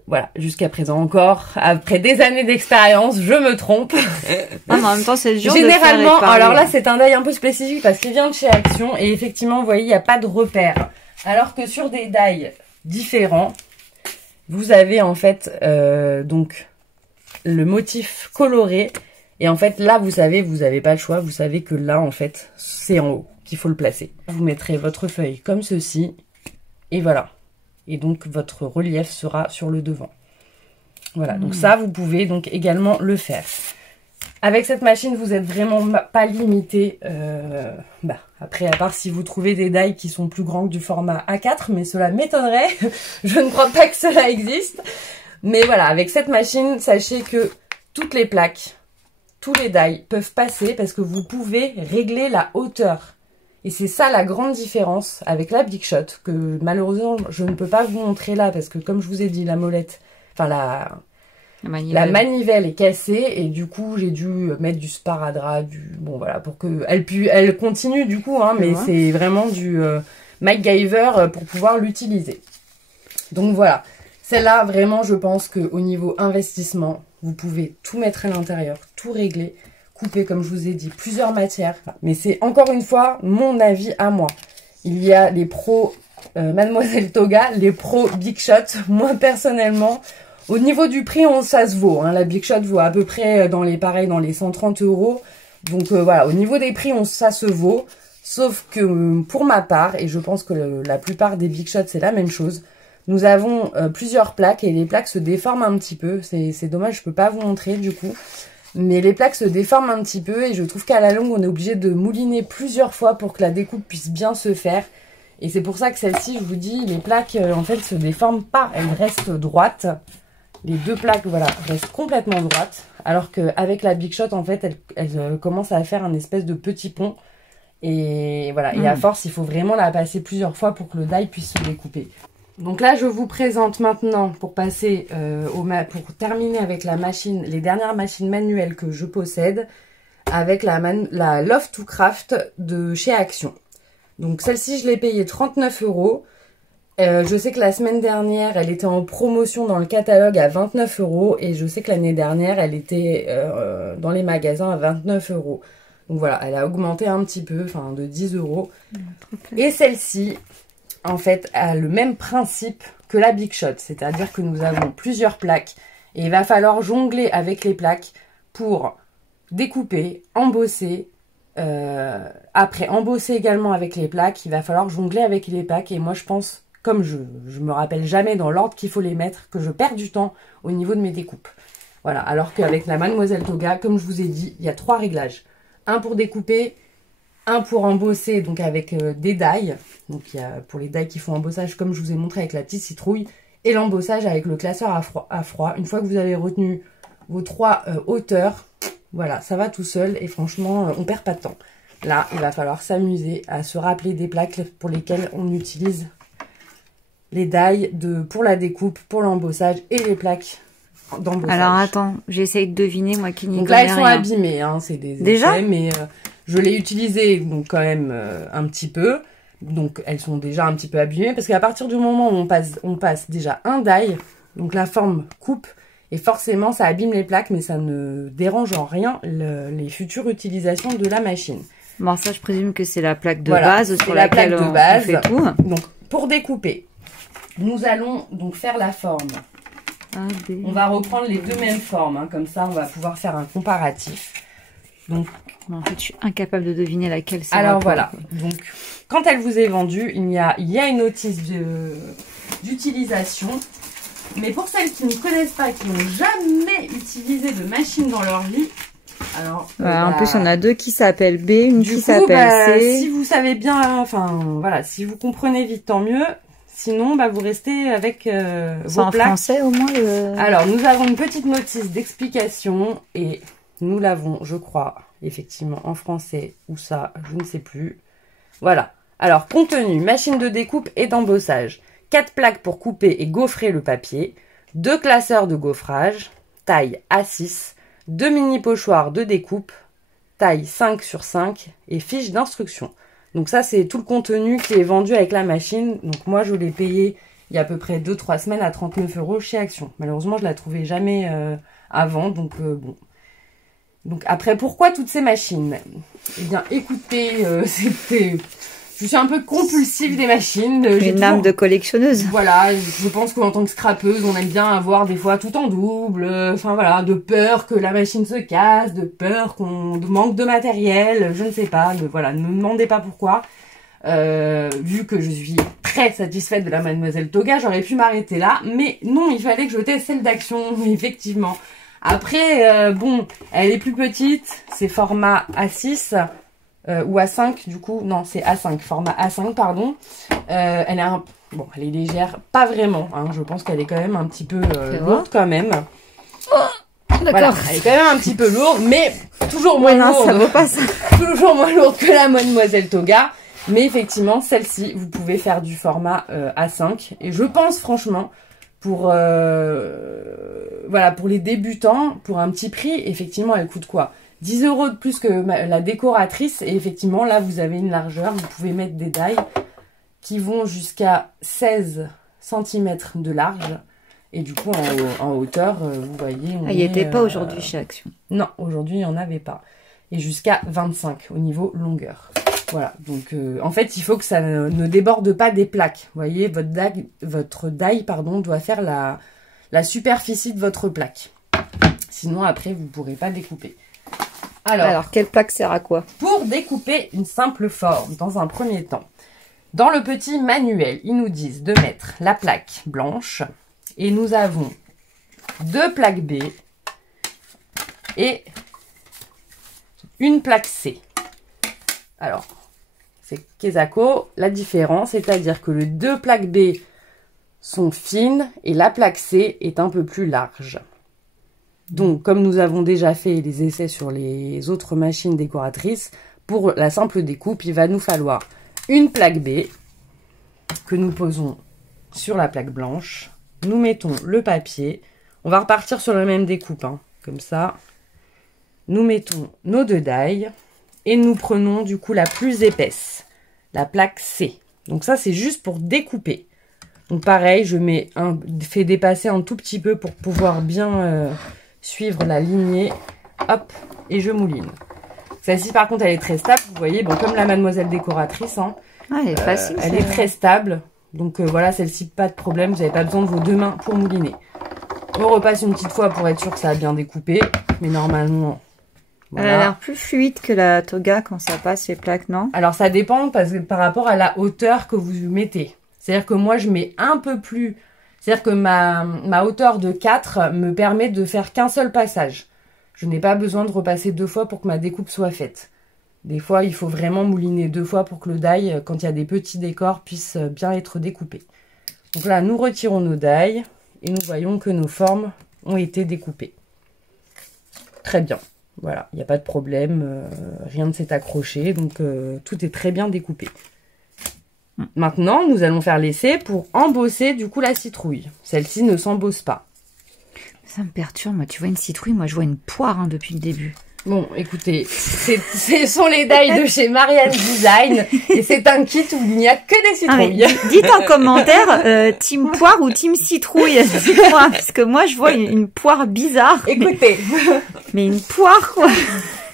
voilà, jusqu'à présent encore, après des années d'expérience, je me trompe. Non, mais en même temps, c'est dur. Généralement, alors là, c'est un die un peu spécifique parce qu'il vient de chez Action et effectivement, vous voyez, il n'y a pas de repère. Alors que sur des die différents, vous avez en fait donc le motif coloré et en fait là, vous savez, vous n'avez pas le choix. Vous savez que là, en fait, c'est en haut qu'il faut le placer. Vous mettrez votre feuille comme ceci et voilà. Et donc, votre relief sera sur le devant. Voilà, donc ça, vous pouvez donc également le faire. Avec cette machine, vous n'êtes vraiment pas limité. Après, à part si vous trouvez des die qui sont plus grands que du format A4, mais cela m'étonnerait. Je ne crois pas que cela existe. Mais voilà, avec cette machine, sachez que toutes les plaques, tous les die peuvent passer parce que vous pouvez régler la hauteur. Et c'est ça la grande différence avec la Big Shot, que malheureusement je ne peux pas vous montrer là, parce que comme je vous ai dit, la molette, enfin la manivelle est cassée, et du coup j'ai dû mettre du sparadrap, bon voilà, pour que elle continue du coup, hein, mais c'est vraiment du MacGyver pour pouvoir l'utiliser. Donc voilà, celle-là vraiment je pense qu'au niveau investissement, vous pouvez tout mettre à l'intérieur, tout régler, couper, comme je vous ai dit, plusieurs matières. Mais c'est encore une fois mon avis à moi. Il y a les pros Mademoiselle Toga, les pros Big Shot. Moi, personnellement, au niveau du prix, ça se vaut. Hein. La Big Shot vaut à peu près dans les 130 €. Donc voilà, au niveau des prix, ça se vaut. Sauf que pour ma part, et je pense que la plupart des Big Shot, c'est la même chose, nous avons plusieurs plaques et les plaques se déforment un petit peu. C'est dommage, je peux pas vous montrer du coup. Mais les plaques se déforment un petit peu et je trouve qu'à la longue, on est obligé de mouliner plusieurs fois pour que la découpe puisse bien se faire. Et c'est pour ça que celle-ci, je vous dis, les plaques, en fait, se déforment pas. Elles restent droites. Les deux plaques, voilà, restent complètement droites. Alors qu'avec la Big Shot, en fait, elle commence à faire un espèce de petit pont. Et voilà, et à force, il faut vraiment la passer plusieurs fois pour que le die puisse se découper. Donc là, je vous présente maintenant, pour passer pour terminer avec la machine, les dernières machines manuelles que je possède, avec la Love to Craft de chez Action. Donc celle-ci, je l'ai payée 39 €. Je sais que la semaine dernière, elle était en promotion dans le catalogue à 29 € et je sais que l'année dernière, elle était dans les magasins à 29 €. Donc voilà, elle a augmenté un petit peu, enfin de 10 €. Et celle-ci, en fait, a le même principe que la Big Shot, c'est-à-dire que nous avons plusieurs plaques et il va falloir jongler avec les plaques pour découper, embosser, après embosser également avec les plaques, il va falloir jongler avec les plaques et moi je pense, comme je me rappelle jamais dans l'ordre qu'il faut les mettre, que je perds du temps au niveau de mes découpes. Voilà, alors qu'avec la Mademoiselle Toga, comme je vous ai dit, il y a 3 réglages. Un pour découper, un pour embosser, donc avec des die. Donc il y a pour les die qui font embossage, comme je vous ai montré avec la petite citrouille. Et l'embossage avec le classeur à froid. Une fois que vous avez retenu vos 3 hauteurs, voilà, ça va tout seul. Et franchement, on perd pas de temps. Là, il va falloir s'amuser à se rappeler des plaques pour lesquelles on utilise les die pour la découpe, pour l'embossage et les plaques d'embossage. Alors attends, j'essaye de deviner, moi qui n'y connais rien. Donc là, elles sont rien. abîmées, hein, c'est des déjà essais, mais je l'ai utilisé donc quand même un petit peu. Donc elles sont déjà un petit peu abîmées parce qu'à partir du moment où on passe déjà un die, donc la forme coupe et forcément ça abîme les plaques, mais ça ne dérange en rien les futures utilisations de la machine. Bon, ça je présume que c'est la plaque de base sur laquelle on fait tout. Donc pour découper, nous allons donc faire la forme. On va reprendre les deux mêmes formes, hein, comme ça on va pouvoir faire un comparatif. Donc, en fait, je suis incapable de deviner laquelle c'est. Alors voilà, donc quand elle vous est vendue, il y a une notice d'utilisation. Mais pour celles qui ne connaissent pas, qui n'ont jamais utilisé de machine dans leur vie, alors... en plus, on a 2 qui s'appellent B, une qui s'appelle C. Si vous savez bien, enfin voilà, si vous comprenez vite, tant mieux. Sinon, vous restez avec vos plaques. En français au moins Alors, nous avons une petite notice d'explication et nous l'avons, je crois, effectivement en français ou ça, je ne sais plus. Voilà. Alors, contenu, machine de découpe et d'embossage. 4 plaques pour couper et gaufrer le papier. 2 classeurs de gaufrage, taille A6, 2 mini pochoirs de découpe, taille 5 sur 5 et fiche d'instruction. Donc ça, c'est tout le contenu qui est vendu avec la machine. Donc moi, je l'ai payé il y a à peu près 2-3 semaines à 39 € chez Action. Malheureusement, je la trouvais jamais avant, donc bon. Donc après, pourquoi toutes ces machines? Eh bien, écoutez, je suis un peu compulsive des machines. Une âme de collectionneuse. Voilà, je pense qu'en tant que scrapeuse, on aime bien avoir des fois tout en double. Enfin voilà, de peur que la machine se casse, de peur qu'on manque de matériel, je ne sais pas. Voilà, ne me demandez pas pourquoi. Vu que je suis très satisfaite de la Mademoiselle Toga, j'aurais pu m'arrêter là. Mais non, il fallait que je teste celle d'Action, effectivement. Après, bon, elle est plus petite, c'est format A6 ou A5 du coup. Non, c'est A5, format A5, pardon. Elle est bon, elle est légère, pas vraiment. Hein, je pense qu'elle est quand même un petit peu lourde quand même. D'accord. Voilà, elle est quand même un petit peu lourde, mais toujours moins lourde. Ça vaut pas ça. Toujours moins lourde que la Mademoiselle Toga. Mais effectivement, celle-ci, vous pouvez faire du format A5. Et je pense franchement, pour voilà, pour les débutants, pour un petit prix, effectivement, elle coûte quoi? 10 € de plus que la décoratrice. Et effectivement, là, vous avez une largeur. Vous pouvez mettre des dailles qui vont jusqu'à 16 cm de large. Et du coup, en hauteur, vous voyez... Il n'y était pas aujourd'hui chez Action. Non, aujourd'hui, il n'y en avait pas. Et jusqu'à 25 au niveau longueur. Voilà, donc en fait, il faut que ça ne déborde pas des plaques. Vous voyez, votre daille doit faire la superficie de votre plaque. Sinon, après, vous ne pourrez pas découper. Alors, quelle plaque sert à quoi? Pour découper une simple forme, dans un premier temps, dans le petit manuel, ils nous disent de mettre la plaque blanche. Et nous avons 2 plaques B et une plaque C. Alors, c'est Kesako, la différence, c'est-à-dire que les 2 plaques B sont fines et la plaque C est un peu plus large. Donc, comme nous avons déjà fait les essais sur les autres machines décoratrices, pour la simple découpe, il va nous falloir une plaque B que nous posons sur la plaque blanche. Nous mettons le papier. On va repartir sur la même découpe, hein, comme ça. Nous mettons nos 2 dailles. Et nous prenons du coup la plus épaisse, la plaque C. Donc ça, c'est juste pour découper. Donc pareil, je fais dépasser un tout petit peu pour pouvoir bien suivre la lignée. Hop, et je mouline. Celle-ci, par contre, elle est très stable. Vous voyez, bon, comme la Mademoiselle décoratrice. Hein, elle est facile. Elle est très stable. Donc voilà, celle-ci, pas de problème. Vous n'avez pas besoin de vos 2 mains pour mouliner. On repasse une petite fois pour être sûr que ça a bien découpé. Mais normalement... Voilà. Elle a l'air plus fluide que la Toga quand ça passe les plaques, non? Alors ça dépend par rapport à la hauteur que vous mettez. C'est-à-dire que moi je mets un peu plus... C'est-à-dire que ma hauteur de 4 me permet de faire qu'un seul passage. Je n'ai pas besoin de repasser 2 fois pour que ma découpe soit faite. Des fois il faut vraiment mouliner 2 fois pour que le die, quand il y a des petits décors, puisse bien être découpé. Donc là nous retirons nos dailles et nous voyons que nos formes ont été découpées. Très bien. Voilà, il n'y a pas de problème, rien ne s'est accroché, donc tout est très bien découpé. Maintenant, nous allons faire l'essai pour embosser du coup la citrouille. Celle-ci ne s'embosse pas. Ça me perturbe, moi tu vois une citrouille, moi je vois une poire hein, depuis le début. Bon, écoutez, ce sont les dailles de chez Marianne Design et c'est un kit où il n'y a que des citrouilles. Dites en commentaire, team poire ou team citrouille, dites-moi, parce que moi je vois une poire bizarre. Écoutez. Mais une poire quoi.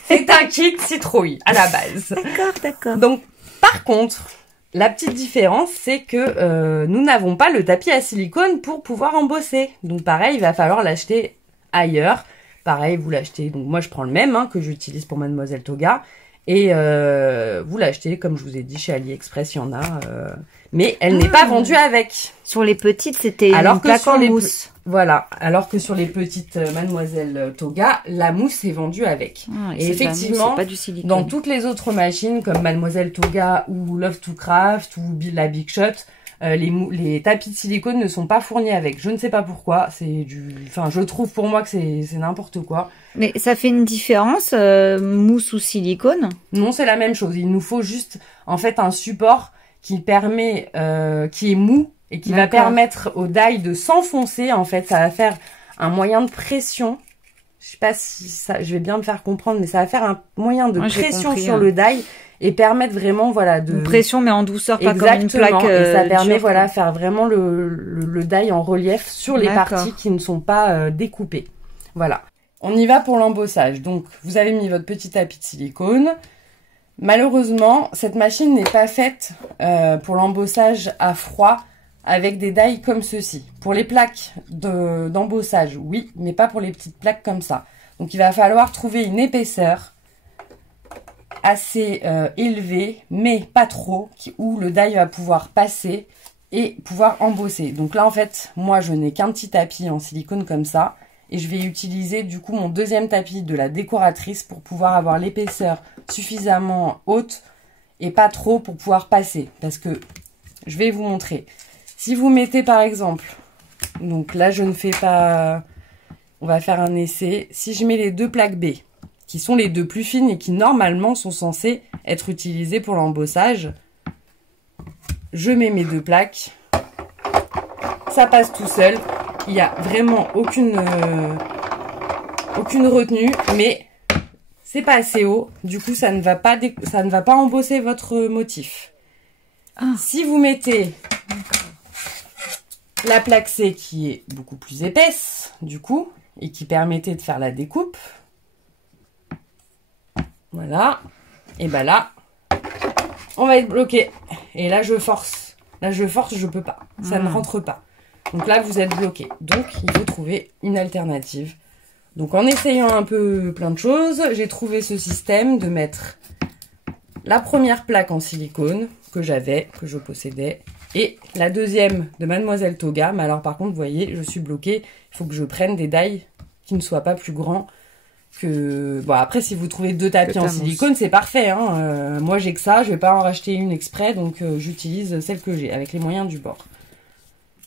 C'est un kit citrouille à la base. D'accord. Donc, par contre, la petite différence, c'est que nous n'avons pas le tapis à silicone pour pouvoir embosser. Donc pareil, il va falloir l'acheter ailleurs. Pareil, vous l'achetez, donc moi je prends le même hein, que j'utilise pour Mademoiselle Toga. Et vous l'achetez, comme je vous ai dit, chez AliExpress, il y en a. Mais elle n'est pas vendue avec. Sur les petites, c'était une plaque en mousse. Voilà, alors que sur les petites Mademoiselle Toga, la mousse est vendue avec. Et effectivement, pas du silicone. Dans toutes les autres machines, comme Mademoiselle Toga ou Love to Craft ou la Big Shot, les tapis de silicone ne sont pas fournis avec. Je ne sais pas pourquoi. Enfin, je trouve pour moi que c'est n'importe quoi. Mais ça fait une différence, mousse ou silicone? Non, c'est la même chose. Il nous faut juste, en fait, un support qui permet, qui est mou et qui va permettre au die de s'enfoncer. En fait, ça va faire un moyen de pression. Je sais pas si ça, je vais bien me faire comprendre, mais ça va faire un moyen de pression sur le die et permettre vraiment, voilà, de... Une pression, mais en douceur, pas comme une plaque et ça permet, voilà, faire vraiment le die en relief sur les parties qui ne sont pas découpées. Voilà. On y va pour l'embossage. Donc, vous avez mis votre petit tapis de silicone. Malheureusement, cette machine n'est pas faite pour l'embossage à froid avec des die comme ceci. Pour les plaques d'embossage, oui, mais pas pour les petites plaques comme ça. Donc, il va falloir trouver une épaisseur assez élevée, mais pas trop, où le die va pouvoir passer et pouvoir embosser. Donc là, en fait, moi, je n'ai qu'un petit tapis en silicone comme ça. Et je vais utiliser du coup mon deuxième tapis de la décoratrice pour pouvoir avoir l'épaisseur suffisamment haute et pas trop pour pouvoir passer. Parce que je vais vous montrer. Si vous mettez par exemple, donc là je ne fais pas, on va faire un essai. Si je mets les deux plaques B, qui sont les deux plus fines et qui normalement sont censées être utilisées pour l'embossage, je mets mes deux plaques, ça passe tout seul. Il n'y a vraiment aucune retenue, mais c'est pas assez haut. Du coup, ça ne va pas embosser votre motif. Si vous mettez la plaque C qui est beaucoup plus épaisse, du coup, et qui permettait de faire la découpe, voilà, et ben là, on va être bloqué. Et là, je force. Là, je peux pas. Ça ne rentre pas. Donc là, vous êtes bloqué. Donc, il faut trouver une alternative. Donc, en essayant un peu plein de choses, j'ai trouvé ce système de mettre la première plaque en silicone que je possédais, et la deuxième de Mademoiselle Toga. Mais alors, par contre, vous voyez, je suis bloquée. Il faut que je prenne des die qui ne soient pas plus grands que... Bon, après, si vous trouvez deux tapis en silicone, c'est parfait. Hein. Moi, j'ai que ça. Je vais pas en racheter une exprès. Donc, j'utilise celle que j'ai avec les moyens du bord.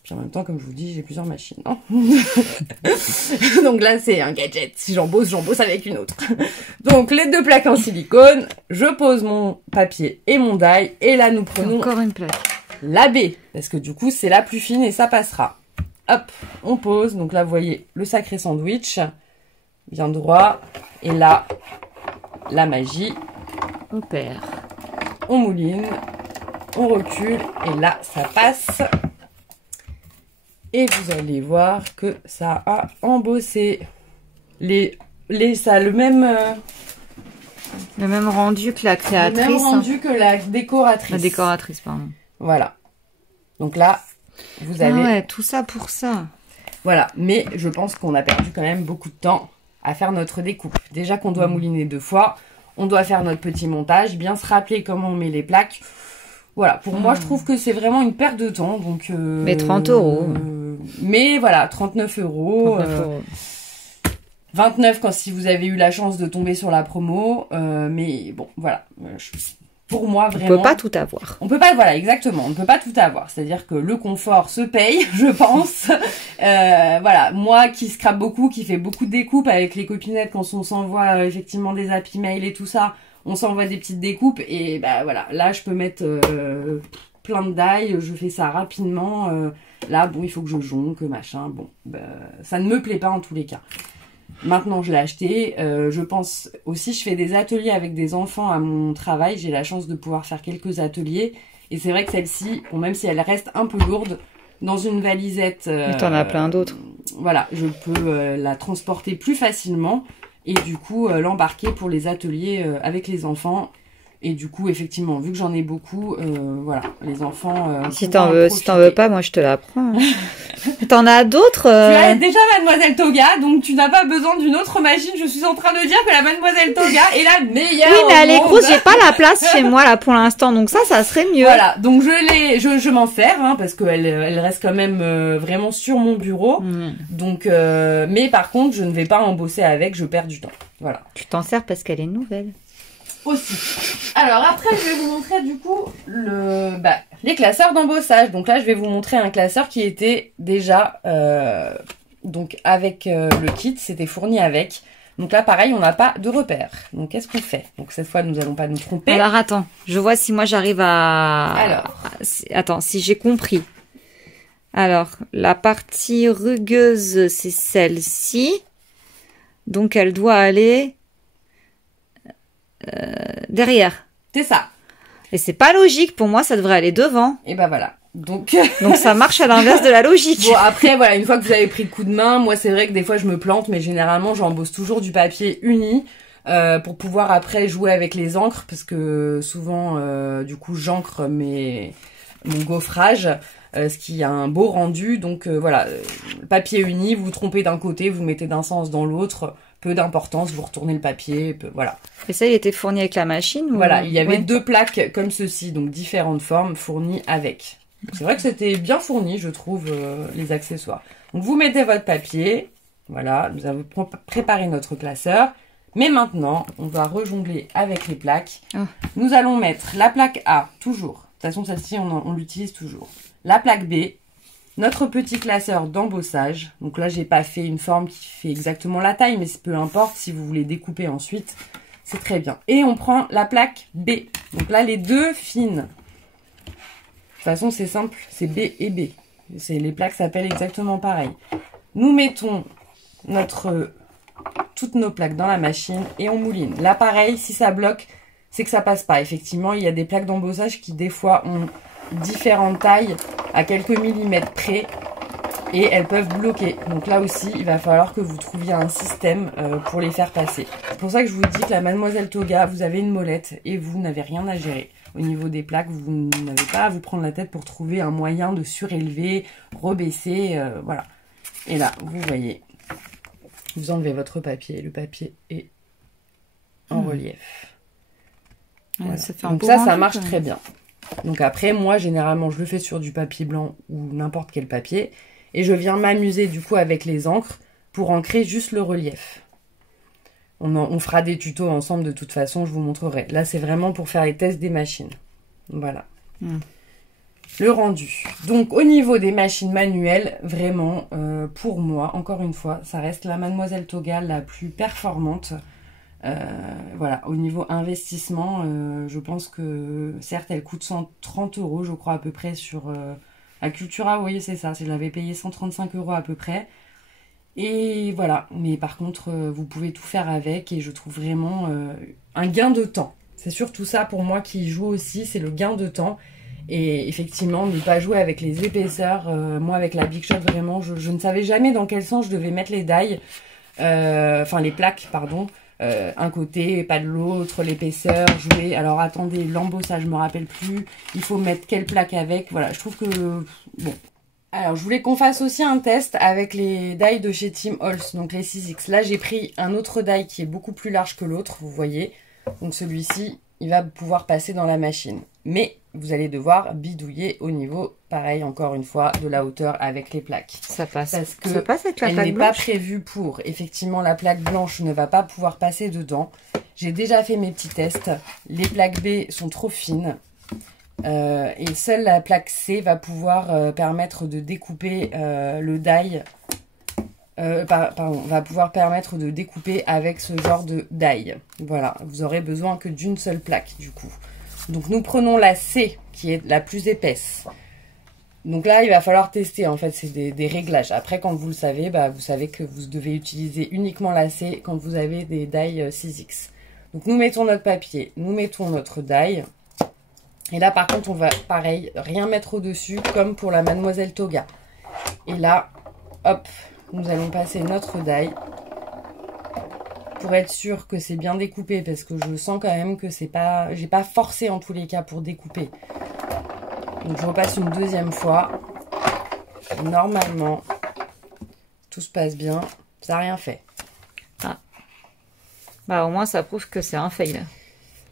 Puis en même temps, comme je vous dis, j'ai plusieurs machines. Hein. Donc là, c'est un gadget. Si j'embosse avec une autre. Donc, les deux plaques en silicone. Je pose mon papier et mon die. Et là, nous prenons encore une plaque. La B. Parce que du coup, c'est la plus fine et ça passera. Hop, on pose. Donc là, vous voyez le sacré sandwich. Bien droit. Et là, la magie. Opère. On mouline. On recule. Et là, ça passe. Et vous allez voir que ça a embossé. Ça a le même rendu que la créatrice. Le même rendu que la décoratrice. La décoratrice, pardon. Voilà. Donc là, vous avez... Ah ouais, tout ça pour ça. Voilà. Mais je pense qu'on a perdu quand même beaucoup de temps à faire notre découpe. Déjà qu'on doit mouliner 2 fois. On doit faire notre petit montage. Bien se rappeler comment on met les plaques. Voilà, pour moi, je trouve que c'est vraiment une perte de temps. Donc, mais 30 €. Mais voilà, 39 €. 29 quand si vous avez eu la chance de tomber sur la promo. Mais bon, voilà. Pour moi, vraiment... On peut pas tout avoir. On peut pas, voilà, exactement. On ne peut pas tout avoir. C'est-à-dire que le confort se paye, je pense. Voilà, moi qui scrape beaucoup, qui fait beaucoup de découpes avec les copinettes quand on s'envoie effectivement des happy mail et tout ça... On s'envoie des petites découpes et bah voilà, là je peux mettre plein de die, je fais ça rapidement. Là bon, il faut que je jonque, machin, bon, bah, ça ne me plaît pas en tous les cas. Maintenant je l'ai acheté, je pense aussi, je fais des ateliers avec des enfants à mon travail, j'ai la chance de pouvoir faire quelques ateliers et c'est vrai que celle-ci, bon, même si elle reste un peu lourde, dans une valisette... T'en as plein d'autres. Voilà, je peux la transporter plus facilement. Et du coup, l'embarquer pour les ateliers avec les enfants. Et du coup, effectivement, vu que j'en ai beaucoup, voilà, les enfants... si t'en veux pas, moi je te la prends. T'en as d'autres Tu as déjà Mademoiselle Toga, donc tu n'as pas besoin d'une autre machine. Je suis en train de dire que la Mademoiselle Toga est la meilleure. Oui, mais elle est grosse, j'ai pas la place chez moi là pour l'instant, donc ça serait mieux. Voilà, donc je m'en sers, hein, parce qu'elle reste quand même vraiment sur mon bureau. Donc, mais par contre, je ne vais pas embosser avec, je perds du temps. Voilà. Tu t'en sers parce qu'elle est nouvelle. Aussi. Alors après, je vais vous montrer du coup les classeurs d'embossage. Donc là, je vais vous montrer un classeur qui était déjà donc avec le kit, c'était fourni avec. Donc là, pareil, on n'a pas de repère. Donc qu'est-ce qu'on fait? Donc cette fois, nous n'allons pas nous tromper. Alors attends, je vois si moi j'arrive à... Alors. Attends, si j'ai compris. Alors, la partie rugueuse, c'est celle-ci. Donc, elle doit aller derrière. C'est ça. Et c'est pas logique. Pour moi, ça devrait aller devant. Et ben voilà. Donc ça marche à l'inverse de la logique. Bon, après, voilà, une fois que vous avez pris le coup de main, moi, c'est vrai que des fois, je me plante, mais généralement, j'embosse toujours du papier uni pour pouvoir après jouer avec les encres, parce que souvent, du coup, j'encre mon gaufrage, ce qui a un beau rendu. Donc voilà, papier uni, vous vous trompez d'un côté, vous mettez d'un sens dans l'autre, peu d'importance, vous retournez le papier, voilà. Et ça, il était fourni avec la machine ou... Voilà, il y avait 2 plaques comme ceci, donc différentes formes fournies avec. C'est vrai que c'était bien fourni, je trouve, les accessoires. Donc vous mettez votre papier, voilà, nous avons préparé notre classeur. Mais maintenant, on va rejongler avec les plaques. Oh. Nous allons mettre la plaque A, toujours. De toute façon, celle-ci, on l'utilise toujours. La plaque B, notre petit classeur d'embossage. Donc là, j'ai pas fait une forme qui fait exactement la taille, mais peu importe, si vous voulez découper ensuite, c'est très bien. Et on prend la plaque B. Donc là, les 2 fines. De toute façon, c'est simple, c'est B et B. Les plaques s'appellent exactement pareil. Nous mettons toutes nos plaques dans la machine et on mouline. Là, pareil, si ça bloque, c'est que ça passe pas. Effectivement, il y a des plaques d'embossage qui, des fois, ont différentes tailles à quelques millimètres près et elles peuvent bloquer. Donc là aussi, il va falloir que vous trouviez un système pour les faire passer. C'est pour ça que je vous dis que la Mademoiselle Toga, vous avez une molette et vous n'avez rien à gérer. Au niveau des plaques, vous n'avez pas à vous prendre la tête pour trouver un moyen de surélever, rebaisser, voilà. Et là, vous voyez, vous enlevez votre papier, le papier est en relief. Voilà. Ça fait un donc ça marche très bien. Donc après, moi, généralement, je le fais sur du papier blanc ou n'importe quel papier. Et je viens m'amuser du coup avec les encres pour ancrer juste le relief. On fera des tutos ensemble de toute façon, je vous montrerai. Là, c'est vraiment pour faire les tests des machines. Voilà. Le rendu. Donc, au niveau des machines manuelles, vraiment, pour moi, encore une fois, ça reste la Mademoiselle Toga la plus performante. Voilà, au niveau investissement, je pense que, certes, elle coûte 130 €, je crois, à peu près, sur la Cultura. Vous voyez, c'est ça. Je l'avais payé 135 € à peu près. Et voilà, mais par contre, vous pouvez tout faire avec et je trouve vraiment un gain de temps. C'est surtout ça pour moi qui joue aussi, c'est le gain de temps. Et effectivement, ne pas jouer avec les épaisseurs. Moi, avec la Big Shot, vraiment, je ne savais jamais dans quel sens je devais mettre les die. Enfin, les plaques, pardon. Un côté, pas de l'autre, l'épaisseur, jouer. Alors, attendez, l'embossage, je me rappelle plus. Il faut mettre quelle plaque avec. Voilà, je trouve que... Bon. Alors, je voulais qu'on fasse aussi un test avec les die de chez Tim Holtz, donc les 6X. Là, j'ai pris un autre die qui est beaucoup plus large que l'autre, vous voyez. Donc, celui-ci, il va pouvoir passer dans la machine. Mais, vous allez devoir bidouiller au niveau, pareil, encore une fois, de la hauteur avec les plaques. Ça passe. Parce que ça passe avec la elle plaque n'est blanche. pas prévue pour. Effectivement, la plaque blanche ne va pas pouvoir passer dedans. J'ai déjà fait mes petits tests. Les plaques B sont trop fines. Et seule la plaque C va pouvoir permettre de découper le die. Va pouvoir permettre de découper avec ce genre de die. Voilà, vous aurez besoin que d'une seule plaque du coup. Donc nous prenons la C qui est la plus épaisse. Donc là, il va falloir tester, en fait, c'est des réglages. Après, quand vous le savez, bah, vous savez que vous devez utiliser uniquement la C quand vous avez des die 6X. Donc nous mettons notre papier, nous mettons notre die. Et là, par contre, on va, pareil, rien mettre au-dessus, comme pour la Mademoiselle Toga. Et là, hop, nous allons passer notre die pour être sûr que c'est bien découpé, parce que je sens quand même que c'est pas... J'ai pas forcé en tous les cas pour découper. Donc, je repasse une deuxième fois. Normalement, tout se passe bien. Ça n'a rien fait. Ah. Bah, au moins, ça prouve que c'est un fail.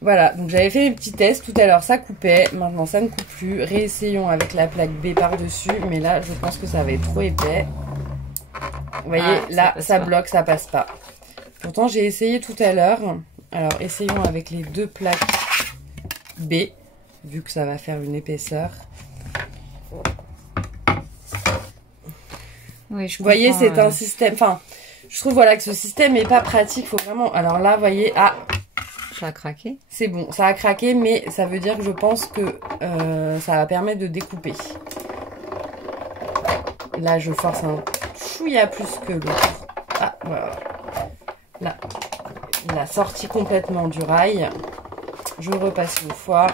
Voilà, donc j'avais fait les petits tests. Tout à l'heure, ça coupait. Maintenant, ça ne coupe plus. Réessayons avec la plaque B par-dessus. Mais là, je pense que ça va être trop épais. Vous voyez, là, ça bloque, ça passe pas. Pourtant, j'ai essayé tout à l'heure. Alors, essayons avec les deux plaques B, vu que ça va faire une épaisseur. Oui, je vous voyez, c'est un système... Enfin, je trouve voilà, que ce système n'est pas pratique. Il faut vraiment... Alors là, vous voyez... Ah, ça a craqué. C'est bon, ça a craqué, mais ça veut dire que je pense que ça va permettre de découper. Là, je force un chouïa plus que l'autre. Ah, voilà. Là, il a sorti complètement du rail. Je repasse une fois.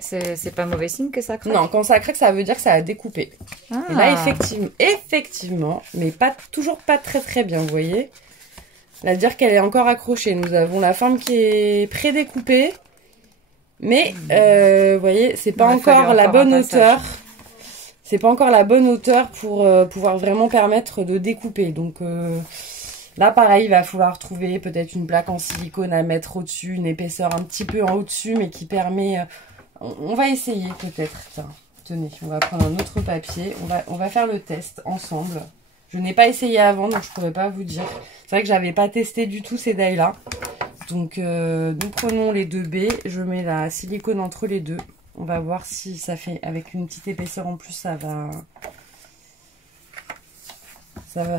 C'est pas mauvais signe que ça craque? Non, quand ça craque, ça veut dire que ça a découpé. Ah. Et là, effectivement, mais toujours pas très bien, vous voyez. C'est-à-dire qu'elle est encore accrochée. Nous avons la forme qui est pré-découpée. Mais, vous voyez, c'est pas encore la bonne hauteur. C'est pas encore la bonne hauteur pour pouvoir vraiment permettre de découper. Donc là, pareil, il va falloir trouver peut-être une plaque en silicone à mettre au-dessus, une épaisseur un petit peu en au-dessus, mais qui permet... on va essayer peut-être. Tenez, on va prendre un autre papier. On va faire le test ensemble. Je n'ai pas essayé avant, donc je pourrais pas vous dire. C'est vrai que j'avais pas testé du tout ces die-là. Donc, nous prenons les 2B. Je mets la silicone entre les deux. On va voir si ça fait, avec une petite épaisseur en plus, ça va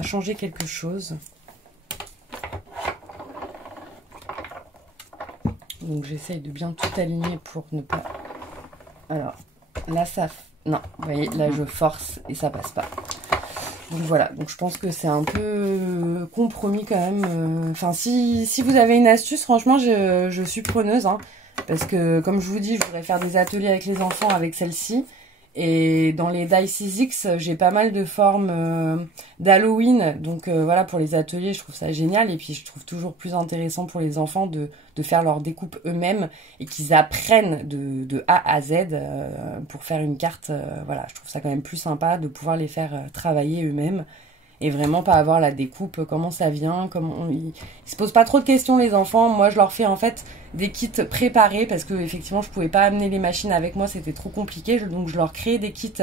changer quelque chose. Donc j'essaye de bien tout aligner pour ne pas... Alors, là ça... Non, vous voyez, là je force et ça passe pas. Donc voilà, donc je pense que c'est un peu compromis quand même. Enfin, si vous avez une astuce, franchement, je suis preneuse, hein. Parce que, comme je vous dis, je voudrais faire des ateliers avec les enfants avec celle-ci. Et dans les Die 6X, j'ai pas mal de formes d'Halloween. Donc voilà, pour les ateliers, je trouve ça génial. Et puis, je trouve toujours plus intéressant pour les enfants de faire leur découpe eux-mêmes et qu'ils apprennent de A à Z pour faire une carte. Voilà, je trouve ça quand même plus sympa de pouvoir les faire travailler eux-mêmes. Et vraiment pas avoir la découpe, comment ça vient, ils se posent pas trop de questions les enfants. Moi je leur fais en fait des kits préparés parce que effectivement je pouvais pas amener les machines avec moi, c'était trop compliqué. Donc je leur créais des kits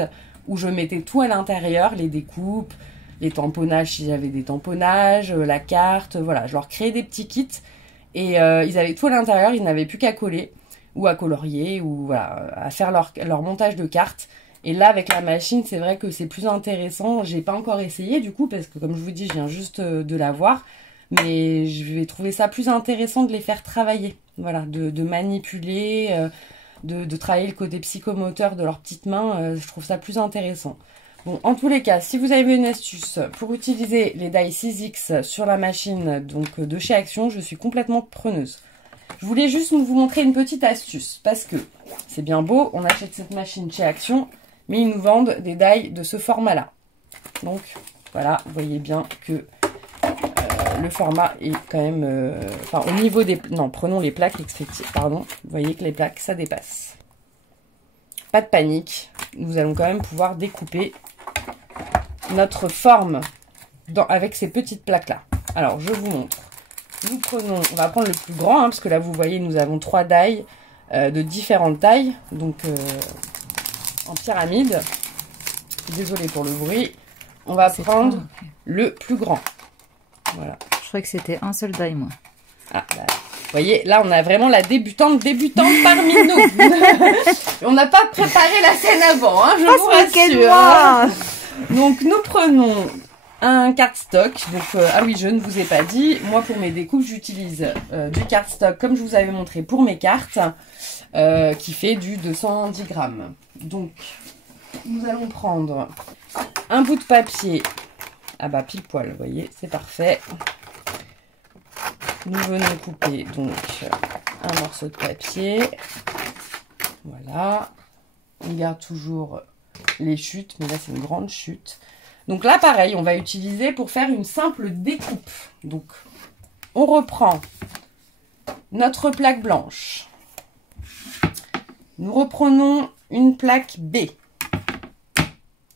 où je mettais tout à l'intérieur, les découpes, les tamponnages si j'avais des tamponnages, la carte, voilà. Je leur créais des petits kits et ils avaient tout à l'intérieur, ils n'avaient plus qu'à coller ou à colorier ou voilà, à faire leur montage de cartes. Et là, avec la machine, c'est vrai que c'est plus intéressant. J'ai pas encore essayé, du coup, parce que comme je vous dis, je viens juste de la voir. Mais je vais trouver ça plus intéressant de les faire travailler. Voilà, de manipuler, de travailler le côté psychomoteur de leurs petites mains. Je trouve ça plus intéressant. Bon, en tous les cas, si vous avez une astuce pour utiliser les die 6X sur la machine donc de chez Action, je suis complètement preneuse. Je voulais juste vous montrer une petite astuce. Parce que c'est bien beau, on achète cette machine chez Action. Mais ils nous vendent des die de ce format-là. Donc, voilà, vous voyez bien que le format est quand même... Enfin, au niveau des... Non, prenons les plaques, pardon. Vous voyez que les plaques, ça dépasse. Pas de panique. Nous allons quand même pouvoir découper notre forme avec ces petites plaques-là. Alors, je vous montre. Nous prenons... On va prendre le plus grand, hein, parce que là, vous voyez, nous avons 3 die de différentes tailles. Donc... en pyramide. Désolée pour le bruit. On va prendre le plus grand. Voilà. Je croyais que c'était un seul die, moi. Ah, là, vous voyez, là, on a vraiment la débutante parmi nous. On n'a pas préparé la scène avant, hein, je vous rassure. Donc, nous prenons un cardstock. Donc, ah oui, je ne vous ai pas dit. Moi, pour mes découpes, j'utilise du cardstock, comme je vous avais montré pour mes cartes, qui fait du 210 grammes. Donc, nous allons prendre un bout de papier. Ah bah, pile poil, vous voyez, c'est parfait. Nous venons couper donc un morceau de papier. Voilà. On garde toujours les chutes, mais là, c'est une grande chute. Donc là, pareil, on va utiliser pour faire une simple découpe. Donc, on reprend notre plaque blanche. Nous reprenons une plaque B.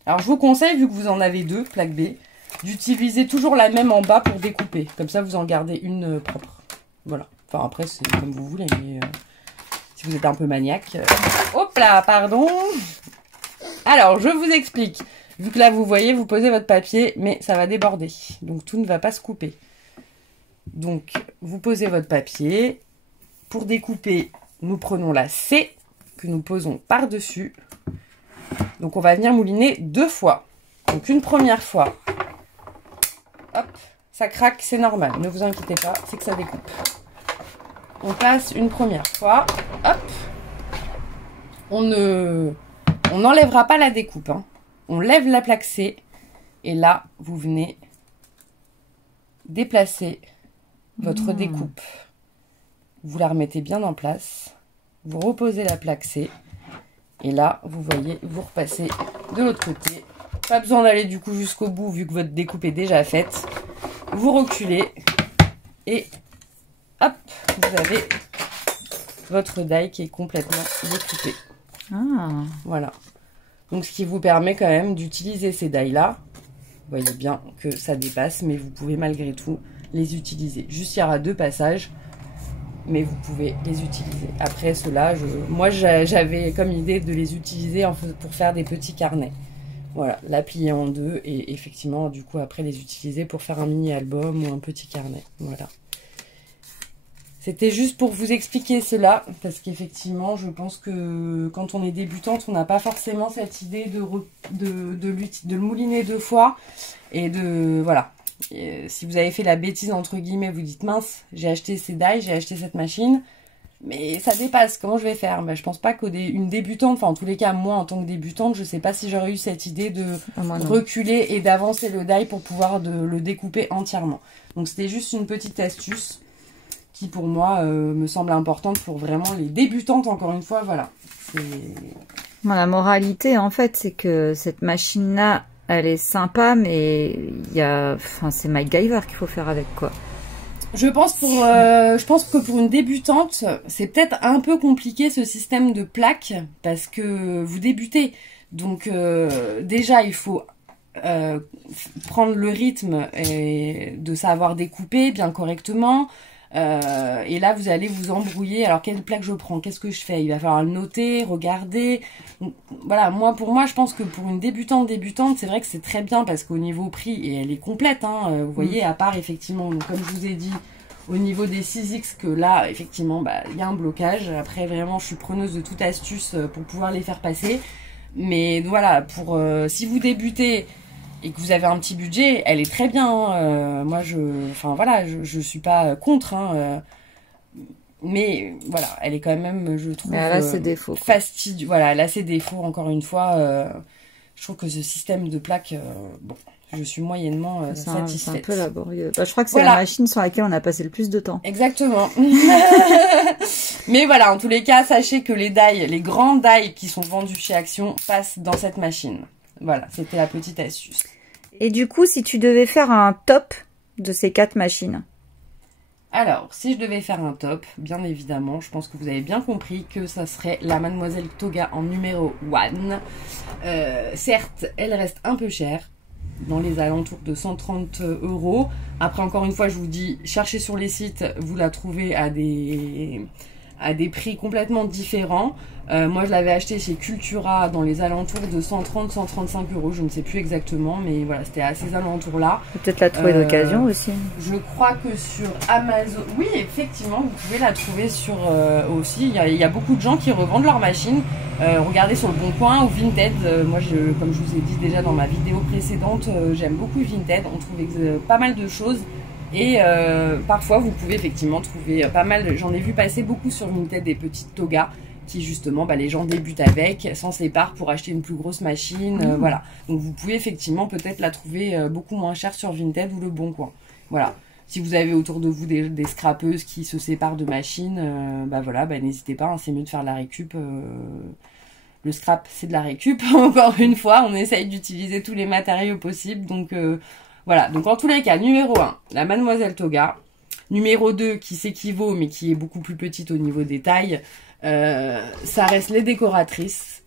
Alors, je vous conseille, vu que vous en avez 2, plaques B, d'utiliser toujours la même en bas pour découper. Comme ça, vous en gardez une propre. Voilà. Enfin, après, c'est comme vous voulez, mais si vous êtes un peu maniaque... Hop là, pardon. Alors, je vous explique. Vu que là, vous voyez, vous posez votre papier, mais ça va déborder. Donc, tout ne va pas se couper. Donc, vous posez votre papier. Pour découper, nous prenons la C que nous posons par-dessus. Donc, on va venir mouliner 2 fois. Donc, une première fois. Hop, ça craque, c'est normal. Ne vous inquiétez pas, c'est que ça découpe. On passe une première fois. Hop. On n'enlèvera pas la découpe, hein. On lève la plaque C Et là, vous venez déplacer votre découpe. Vous la remettez bien en place. Vous reposez la plaque C. Et là, vous voyez, vous repassez de l'autre côté. Pas besoin d'aller du coup jusqu'au bout vu que votre découpe est déjà faite. Vous reculez. Et hop, vous avez votre die qui est complètement découpée. Voilà. Donc ce qui vous permet quand même d'utiliser ces die là. Vous voyez bien que ça dépasse, mais vous pouvez malgré tout les utiliser. Juste il y aura 2 passages, mais vous pouvez les utiliser. Après cela, moi j'avais comme idée de les utiliser pour faire des petits carnets. Voilà, la plier en 2 et effectivement du coup après les utiliser pour faire un mini album ou un petit carnet. Voilà. C'était juste pour vous expliquer cela, parce qu'effectivement, je pense que quand on est débutante, on n'a pas forcément cette idée de le mouliner 2 fois. Et voilà. Et si vous avez fait la bêtise, entre guillemets, vous dites, mince, j'ai acheté ces die, j'ai acheté cette machine, mais ça dépasse, comment je vais faire? Je pense pas qu'une débutante, enfin en tous les cas, moi en tant que débutante, je sais pas si j'aurais eu cette idée de reculer et d'avancer le die pour pouvoir le découper entièrement. Donc c'était juste une petite astuce qui pour moi me semble importante pour vraiment les débutantes, encore une fois, voilà. La moralité en fait c'est que cette machine là elle est sympa, mais c'est MacGyver qu'il faut faire avec quoi. Je pense que pour une débutante c'est peut-être un peu compliqué ce système de plaques parce que vous débutez, donc déjà il faut prendre le rythme et de savoir découper bien correctement. Et là vous allez vous embrouiller. Alors quelle plaque je prends, qu'est-ce que je fais? Il va falloir le noter, regarder. Voilà, pour moi je pense que pour une débutante c'est vrai que c'est très bien parce qu'au niveau prix, et elle est complète hein, vous voyez, à part effectivement, donc, comme je vous ai dit, au niveau des 6X, que là effectivement il y a un blocage. Après vraiment je suis preneuse de toute astuce pour pouvoir les faire passer, mais voilà, pour si vous débutez et que vous avez un petit budget, elle est très bien. Hein. Moi, je suis pas contre. Hein. Mais voilà, elle est quand même, je trouve, elle a ses défauts. Fastidieux. Voilà, elle a ses défauts. Encore une fois, je trouve que ce système de plaques, bon, je suis moyennement satisfaite. C'est un peu laborieux. Je crois que c'est la machine sur laquelle on a passé le plus de temps. Exactement. Mais voilà, en tous les cas, sachez que les grands die qui sont vendus chez Action passent dans cette machine. Voilà, c'était la petite astuce. Et du coup, si tu devais faire un top de ces 4 machines? Alors, si je devais faire un top, bien évidemment, je pense que vous avez bien compris que ça serait la Mademoiselle Toga en numéro 1. Certes, elle reste un peu chère, dans les alentours de 130 €. Après, encore une fois, je vous dis, cherchez sur les sites, vous la trouvez à des prix complètement différents. Moi, je l'avais acheté chez Cultura dans les alentours de 130-135 €. Je ne sais plus exactement, mais voilà, c'était à ces alentours-là. Peut-être la trouver d'occasion aussi. Je crois que sur Amazon... Oui, effectivement, vous pouvez la trouver sur... aussi, il y a beaucoup de gens qui revendent leurs machines. Regardez sur le Bon Coin ou Vinted. Moi, comme je vous ai dit déjà dans ma vidéo précédente, j'aime beaucoup Vinted. On trouve pas mal de choses. Et parfois, vous pouvez effectivement trouver pas mal... J'en ai vu passer beaucoup sur Vinted des petites togas qui justement, les gens débutent avec, s'en séparent pour acheter une plus grosse machine. Voilà. Donc vous pouvez effectivement peut-être la trouver beaucoup moins chère sur Vinted ou le Bon Coin. Voilà. Si vous avez autour de vous des scrapeuses qui se séparent de machines, voilà, n'hésitez pas, hein, c'est mieux de faire la récup. Le scrap, c'est de la récup. Encore une fois, on essaye d'utiliser tous les matériaux possibles. Donc voilà, donc en tous les cas, numéro 1, la Mademoiselle Toga. Numéro 2, qui s'équivaut, mais qui est beaucoup plus petite au niveau des tailles, ça reste les décoratrices.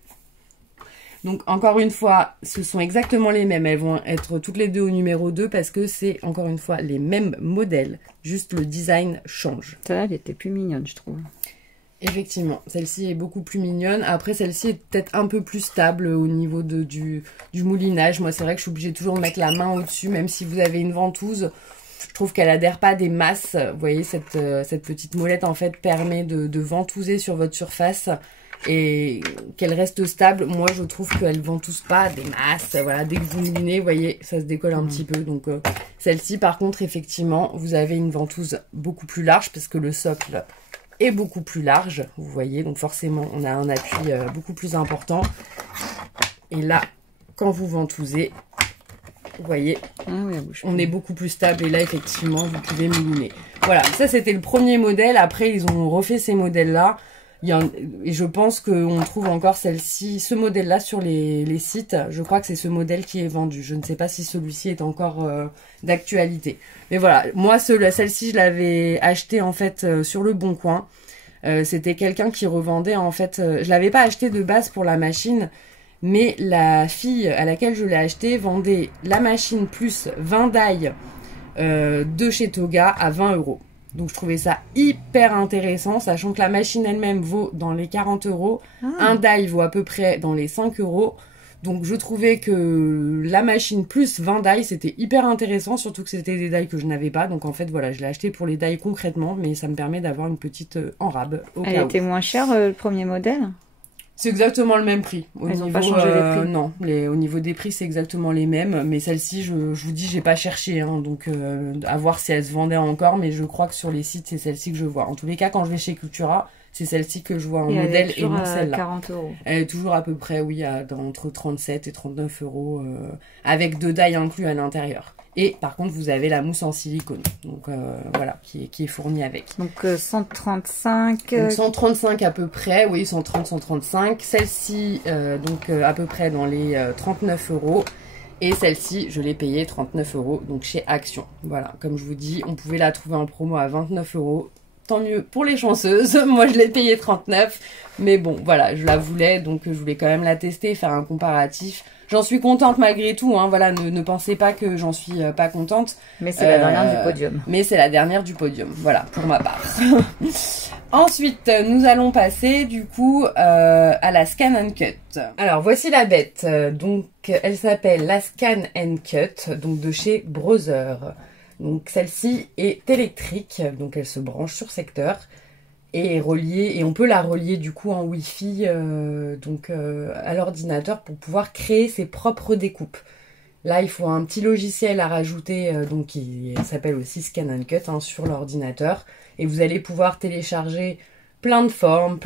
Donc encore une fois, ce sont exactement les mêmes. Elles vont être toutes les deux au numéro 2 parce que c'est encore une fois les mêmes modèles. Juste le design change. Celle-là, elle était plus mignonne, je trouve. Effectivement, celle-ci est beaucoup plus mignonne. Après, celle-ci est peut-être un peu plus stable au niveau du moulinage. Moi, c'est vrai que je suis obligée toujours de mettre la main au-dessus, même si vous avez une ventouse. Je trouve qu'elle adhère pas des masses. Vous voyez, cette petite molette, en fait, permet de ventouser sur votre surface et qu'elle reste stable. Moi, je trouve qu'elle ventouse pas des masses. Voilà, dès que vous moulinez, vous voyez, ça se décolle un petit peu. Donc, celle-ci, par contre, effectivement, vous avez une ventouse beaucoup plus large parce que le socle est beaucoup plus large, vous voyez, donc forcément on a un appui beaucoup plus important. Et là, quand vous ventousez, Vous voyez, oui, on est beaucoup plus stable et là effectivement vous pouvez mouliner. Voilà, ça c'était le premier modèle. Après ils ont refait ces modèles-là. Et je pense qu'on trouve encore ce modèle-là sur les sites. Je crois que c'est ce modèle qui est vendu. Je ne sais pas si celui-ci est encore d'actualité. Mais voilà, moi celle-ci je l'avais acheté en fait sur le Bon Coin. C'était quelqu'un qui revendait en fait. Je l'avais pas acheté de base pour la machine. Mais la fille à laquelle je l'ai acheté vendait la machine plus 20 die de chez Toga à 20 €. Donc je trouvais ça hyper intéressant, sachant que la machine elle-même vaut dans les 40 €. Un die vaut à peu près dans les 5 €. Donc je trouvais que la machine plus 20 die, c'était hyper intéressant, surtout que c'était des die que je n'avais pas. Donc en fait, voilà, je l'ai acheté pour les die concrètement, mais ça me permet d'avoir une petite enrabe au cas où. Elle était moins chère, le premier modèle? C'est exactement le même prix. Ils n'ont pas changé les prix. Non, au niveau des prix, c'est exactement les mêmes. Mais celle-ci, je vous dis, j'ai pas cherché. Hein, donc, à voir si elle se vendait encore. Mais je crois que sur les sites, c'est celle-ci que je vois. En tous les cas, quand je vais chez Cultura, c'est celle-ci que je vois en modèle et non celle-là. 40 €. Elle est toujours à peu près, oui, entre 37 et 39 € avec 2 die inclus à l'intérieur. Et par contre, vous avez la mousse en silicone, donc voilà, qui est fournie avec. Donc 135. Donc 135 à peu près, oui, 130, 135. Celle-ci, donc à peu près dans les 39 €. Et celle-ci, je l'ai payée 39 €, donc chez Action. Voilà, comme je vous dis, on pouvait la trouver en promo à 29 €. Tant mieux pour les chanceuses. Moi, je l'ai payée 39. Mais bon, voilà, je la voulais, donc je voulais quand même la tester, faire un comparatif. J'en suis contente malgré tout, hein, voilà, ne pensez pas que j'en suis pas contente. Mais c'est la dernière du podium. Mais c'est la dernière du podium, voilà, pour ma part. Ensuite, nous allons passer du coup à la Scan and Cut. Alors, voici la bête. Donc, elle s'appelle la Scan and Cut, donc de chez Brother. Donc, celle-ci est électrique, donc elle se branche sur secteur. Et est reliée, et on peut la relier du coup en Wi-Fi à l'ordinateur pour pouvoir créer ses propres découpes. Là, il faut un petit logiciel à rajouter, donc qui s'appelle aussi Scan and Cut sur l'ordinateur. Et vous allez pouvoir télécharger plein de formes,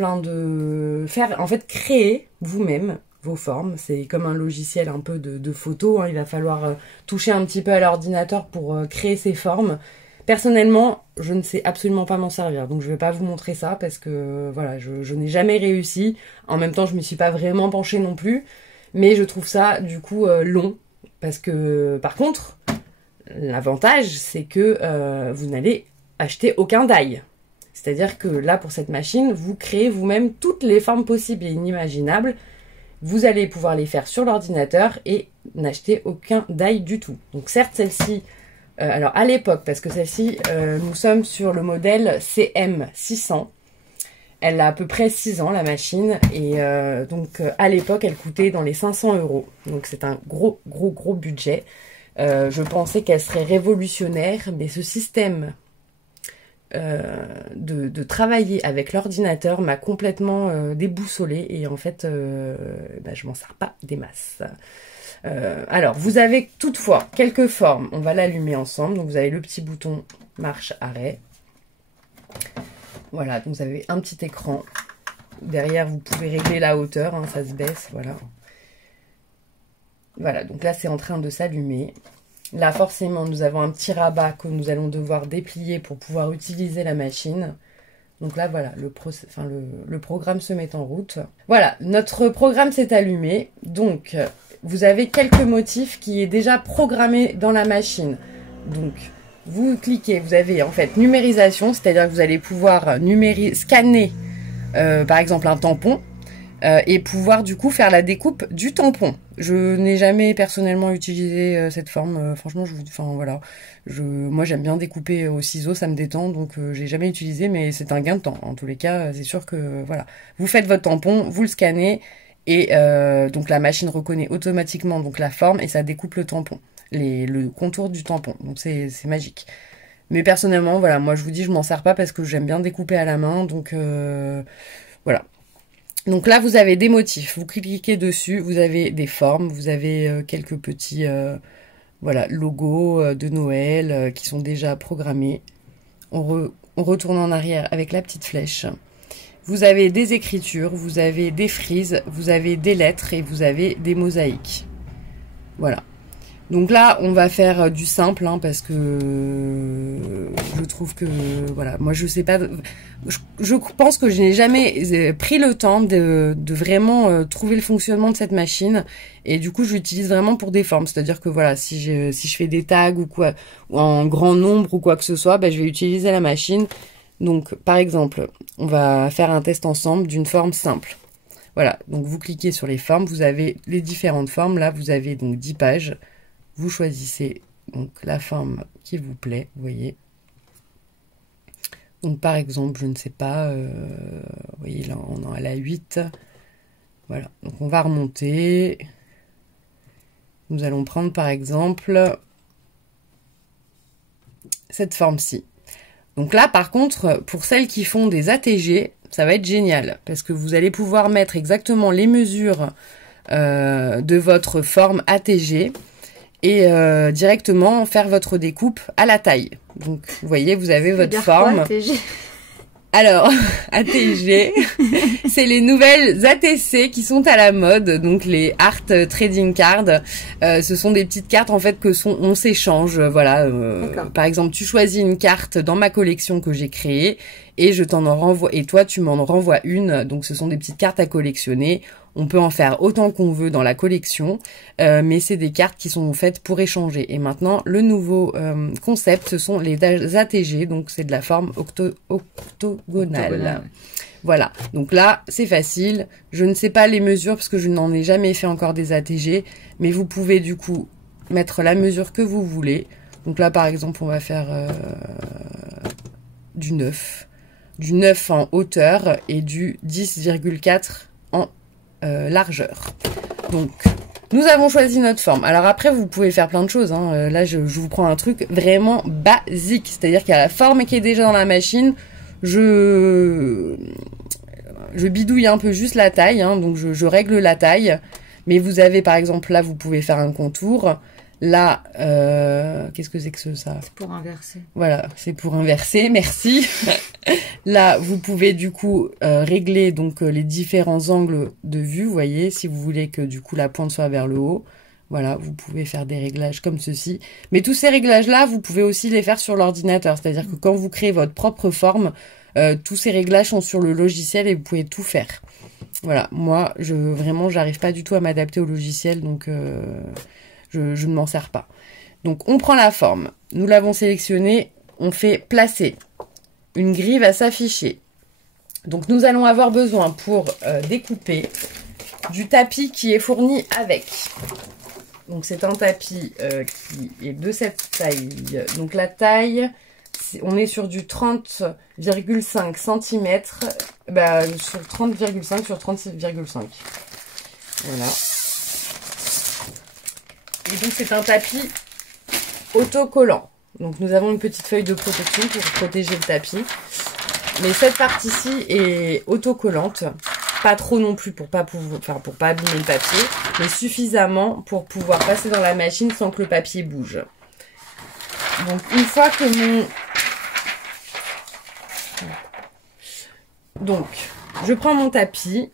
créer vous-même vos formes. C'est comme un logiciel un peu de photo. Hein. Il va falloir toucher un petit peu à l'ordinateur pour créer ces formes. Personnellement, je ne sais absolument pas m'en servir, donc je ne vais pas vous montrer ça parce que voilà, je n'ai jamais réussi. En même temps, je ne me suis pas vraiment penchée non plus, mais je trouve ça du coup long parce que par contre, l'avantage c'est que vous n'allez acheter aucun die. C'est-à-dire que là, pour cette machine, vous créez vous-même toutes les formes possibles et inimaginables. Vous allez pouvoir les faire sur l'ordinateur et n'acheter aucun die du tout. Donc certes, celle-ci... alors à l'époque, parce que celle-ci, nous sommes sur le modèle CM600. Elle a à peu près 6 ans la machine et à l'époque elle coûtait dans les 500 €. Donc c'est un gros budget. Je pensais qu'elle serait révolutionnaire, mais ce système de travailler avec l'ordinateur m'a complètement déboussolée et en fait je m'en sers pas des masses. Alors, vous avez toutefois quelques formes. On va l'allumer ensemble. Donc, vous avez le petit bouton marche-arrêt. Voilà, donc vous avez un petit écran. Derrière, vous pouvez régler la hauteur. Hein, ça se baisse, voilà. Voilà, donc là, c'est en train de s'allumer. Là, forcément, nous avons un petit rabat que nous allons devoir déplier pour pouvoir utiliser la machine. Donc là, voilà, le programme se met en route. Voilà, notre programme s'est allumé. Donc... vous avez quelques motifs qui est déjà programmé dans la machine. Donc, vous cliquez, vous avez en fait numérisation, c'est-à-dire que vous allez pouvoir scanner par exemple un tampon et pouvoir du coup faire la découpe du tampon. Je n'ai jamais personnellement utilisé cette forme, franchement, moi j'aime bien découper au ciseau, ça me détend, donc j'ai jamais utilisé, mais c'est un gain de temps. En tous les cas, c'est sûr que voilà, vous faites votre tampon, vous le scannez. Et donc la machine reconnaît automatiquement donc la forme et ça découpe le tampon, le contour du tampon. Donc c'est magique. Mais personnellement, voilà, moi je vous dis, je m'en sers pas parce que j'aime bien découper à la main. Donc voilà. Donc là, vous avez des motifs. Vous cliquez dessus, vous avez des formes, vous avez quelques petits logos de Noël qui sont déjà programmés. On retourne en arrière avec la petite flèche. Vous avez des écritures, vous avez des frises, vous avez des lettres et vous avez des mosaïques. Voilà. Donc là, on va faire du simple, hein, parce que je trouve que, voilà, moi je sais pas, je pense que je n'ai jamais pris le temps de vraiment trouver le fonctionnement de cette machine, et du coup je l'utilise vraiment pour des formes, c'est-à-dire que voilà, si je fais des tags ou quoi, ou en grand nombre ou quoi que ce soit, ben, je vais utiliser la machine. Donc par exemple, on va faire un test ensemble d'une forme simple. Voilà, donc vous cliquez sur les formes, vous avez les différentes formes, là vous avez donc 10 pages. Vous choisissez donc la forme qui vous plaît, vous voyez. Donc par exemple, je ne sais pas, vous voyez là on est à la 8. Voilà, donc on va remonter. Nous allons prendre par exemple cette forme-ci. Donc là par contre, pour celles qui font des ATG, ça va être génial parce que vous allez pouvoir mettre exactement les mesures de votre forme ATG. Et directement faire votre découpe à la taille. Donc, vous voyez, vous avez votre forme. ATG. Alors, ATG, c'est les nouvelles ATC qui sont à la mode, donc les Art Trading Cards. Ce sont des petites cartes en fait on s'échange. Voilà. Par exemple, tu choisis une carte dans ma collection que j'ai créée et je t'en renvoie, et toi tu m'en renvoies une. Donc, ce sont des petites cartes à collectionner. On peut en faire autant qu'on veut dans la collection, mais c'est des cartes qui sont faites pour échanger. Et maintenant, le nouveau concept, ce sont les ATG, donc c'est de la forme octogonale. Voilà, donc là, c'est facile. Je ne sais pas les mesures parce que je n'en ai jamais fait encore des ATG, mais vous pouvez du coup mettre la mesure que vous voulez. Donc là, par exemple, on va faire du 9. Du 9 en hauteur et du 10,4 en largeur. Donc, nous avons choisi notre forme. Alors après, vous pouvez faire plein de choses. Hein. Là, je vous prends un truc vraiment basique. C'est-à-dire qu'il y a la forme qui est déjà dans la machine. Je bidouille un peu juste la taille. Hein. Donc, je règle la taille. Mais vous avez, par exemple, là, vous pouvez faire un contour. Là, qu'est-ce que c'est que ça? C'est pour inverser. Voilà, c'est pour inverser, merci. Là, vous pouvez du coup régler donc les différents angles de vue, vous voyez, si vous voulez que du coup la pointe soit vers le haut. Voilà, vous pouvez faire des réglages comme ceci. Mais tous ces réglages-là, vous pouvez aussi les faire sur l'ordinateur. C'est-à-dire que quand vous créez votre propre forme, tous ces réglages sont sur le logiciel et vous pouvez tout faire. Voilà, moi, vraiment, j'arrive pas du tout à m'adapter au logiciel, donc je ne m'en sers pas. Donc, on prend la forme. Nous l'avons sélectionnée. On fait placer. Une grille va s'afficher. Donc, nous allons avoir besoin pour découper du tapis qui est fourni avec. Donc, c'est un tapis qui est de cette taille. Donc, la taille, on est sur du 30,5 cm. Sur 30,5 sur 36,5. Voilà. Et donc, c'est un tapis autocollant. Donc, nous avons une petite feuille de protection pour protéger le tapis. Mais cette partie-ci est autocollante. Pas trop non plus pour pas abîmer le papier, mais suffisamment pour pouvoir passer dans la machine sans que le papier bouge. Donc, une fois que Donc, je prends mon tapis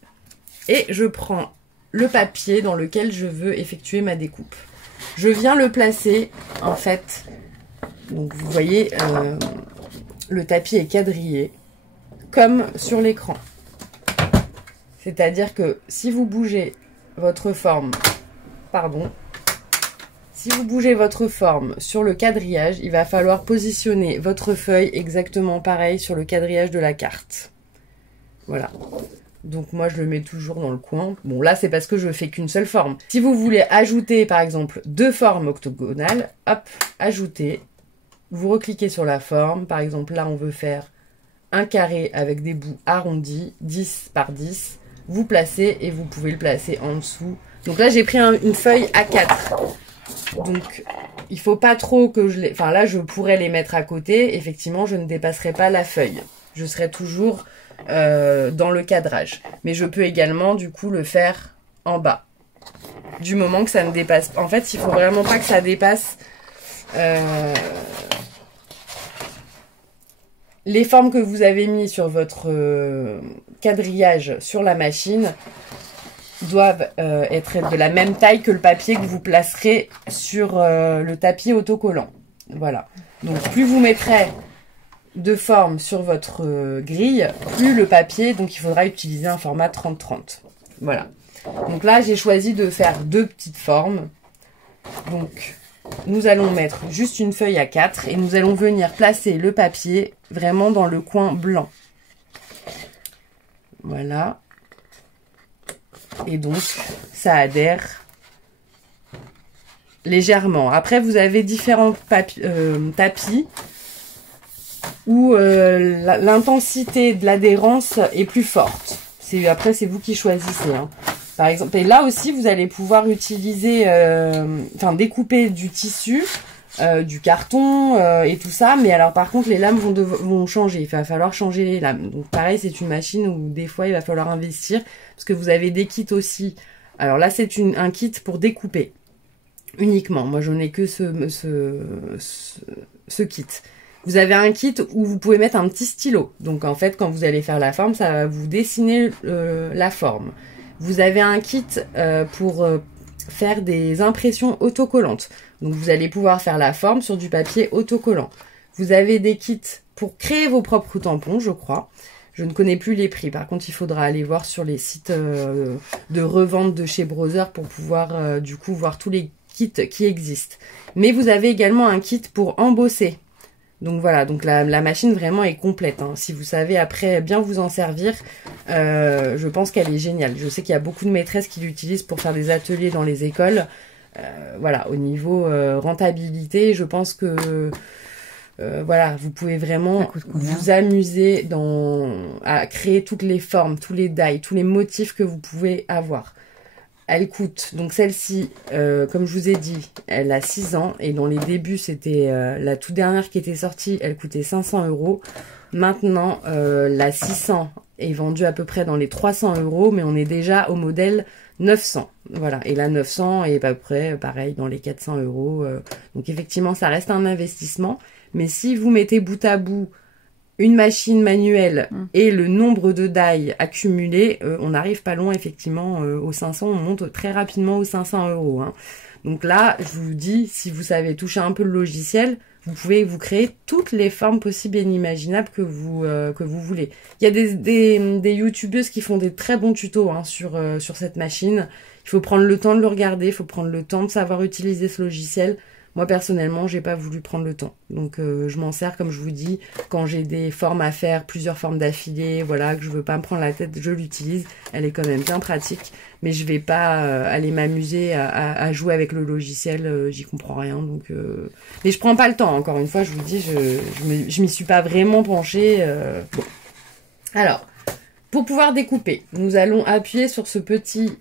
et je prends le papier dans lequel je veux effectuer ma découpe. Je viens le placer, en fait, donc vous voyez, le tapis est quadrillé, comme sur l'écran. C'est-à-dire que si vous bougez votre forme, si vous bougez votre forme sur le quadrillage, il va falloir positionner votre feuille exactement pareil sur le quadrillage de la carte. Voilà. Donc moi je le mets toujours dans le coin. Bon là c'est parce que je fais qu'une seule forme. Si vous voulez ajouter par exemple 2 formes octogonales, hop, ajouter. Vous recliquez sur la forme. Par exemple là on veut faire un carré avec des bouts arrondis, 10 par 10. Vous placez et vous pouvez le placer en dessous. Donc là j'ai pris une feuille A4. Donc il faut pas trop que je les... Enfin là je pourrais les mettre à côté. Effectivement je ne dépasserai pas la feuille. Je serai toujours... dans le cadrage, mais je peux également du coup le faire en bas du moment que ça ne dépasse pas. En fait il faut vraiment pas que ça dépasse les formes que vous avez mis sur votre quadrillage sur la machine doivent être de la même taille que le papier que vous placerez sur le tapis autocollant. Voilà. Donc plus vous mettrez de forme sur votre grille, plus le papier, donc il faudra utiliser un format 30-30. Voilà. Donc là, j'ai choisi de faire 2 petites formes. Donc, nous allons mettre juste une feuille à 4 et nous allons venir placer le papier vraiment dans le coin blanc. Voilà. Et donc, ça adhère légèrement. Après, vous avez différents tapis où l'intensité de l'adhérence est plus forte. Après, c'est vous qui choisissez. Hein. Par exemple, et là aussi, vous allez pouvoir utiliser, découper du tissu, du carton et tout ça. Mais alors, par contre, les lames vont changer. Il va falloir changer les lames. Donc, pareil, c'est une machine où des fois, il va falloir investir parce que vous avez des kits aussi. Alors là, c'est un kit pour découper uniquement. Moi, je n'ai que ce kit. Vous avez un kit où vous pouvez mettre un petit stylo. Donc, en fait, quand vous allez faire la forme, ça va vous dessiner la forme. Vous avez un kit pour faire des impressions autocollantes. Donc, vous allez pouvoir faire la forme sur du papier autocollant. Vous avez des kits pour créer vos propres tampons, je crois. Je ne connais plus les prix. Par contre, il faudra aller voir sur les sites de revente de chez Brother pour pouvoir, du coup, voir tous les kits qui existent. Mais vous avez également un kit pour embosser. Donc voilà, donc la machine vraiment est complète. Hein. Si vous savez après bien vous en servir, je pense qu'elle est géniale. Je sais qu'il y a beaucoup de maîtresses qui l'utilisent pour faire des ateliers dans les écoles. Voilà, au niveau rentabilité, je pense que voilà, vous pouvez vraiment vous amuser à créer toutes les formes, tous les die, tous les motifs que vous pouvez avoir. Elle coûte, donc celle-ci, comme je vous ai dit, elle a 6 ans. Et dans les débuts, c'était la toute dernière qui était sortie, elle coûtait 500 €. Maintenant, la 600 est vendue à peu près dans les 300 €, mais on est déjà au modèle 900. Voilà, et la 900 est à peu près pareil dans les 400 €. Donc effectivement, ça reste un investissement. Mais si vous mettez bout à bout une machine manuelle et le nombre de die accumulés, on n'arrive pas loin effectivement aux 500, on monte très rapidement aux 500 €. Hein. Donc là, je vous dis, si vous savez toucher un peu le logiciel, vous pouvez vous créer toutes les formes possibles et inimaginables que vous voulez. Il y a des youtubeuses qui font des très bons tutos hein, sur cette machine. Il faut prendre le temps de le regarder, il faut prendre le temps de savoir utiliser ce logiciel. Moi, personnellement, j'ai pas voulu prendre le temps. Donc, je m'en sers, comme je vous dis, quand j'ai des formes à faire, plusieurs formes d'affilée, voilà, que je veux pas me prendre la tête, je l'utilise. Elle est quand même bien pratique. Mais je vais pas aller m'amuser à jouer avec le logiciel, j'y comprends rien. Donc, mais je prends pas le temps, encore une fois, je vous dis, je m'y suis pas vraiment penchée. Bon. Alors, pour pouvoir découper, nous allons appuyer sur ce petit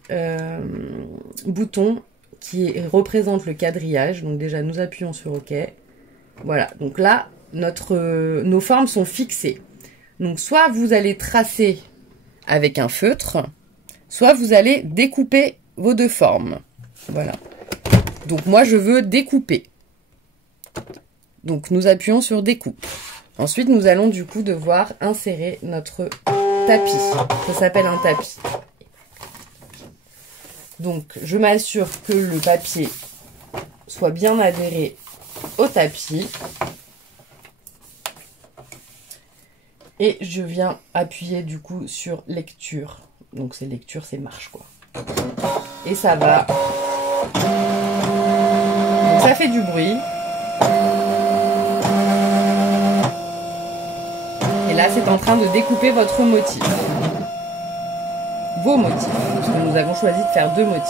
bouton qui représente le quadrillage. Donc déjà, nous appuyons sur OK. Voilà, donc là, nos formes sont fixées. Donc soit vous allez tracer avec un feutre, soit vous allez découper vos 2 formes. Voilà. Donc moi, je veux découper. Donc nous appuyons sur découpe. Ensuite, nous allons du coup devoir insérer notre tapis. Ça s'appelle un tapis. Donc, je m'assure que le papier soit bien adhéré au tapis. Et je viens appuyer du coup sur lecture. Donc, c'est lecture, c'est marche quoi. Et ça va. Donc, ça fait du bruit. Et là, c'est en train de découper votre motif. Vos motifs, parce que nous avons choisi de faire 2 motifs.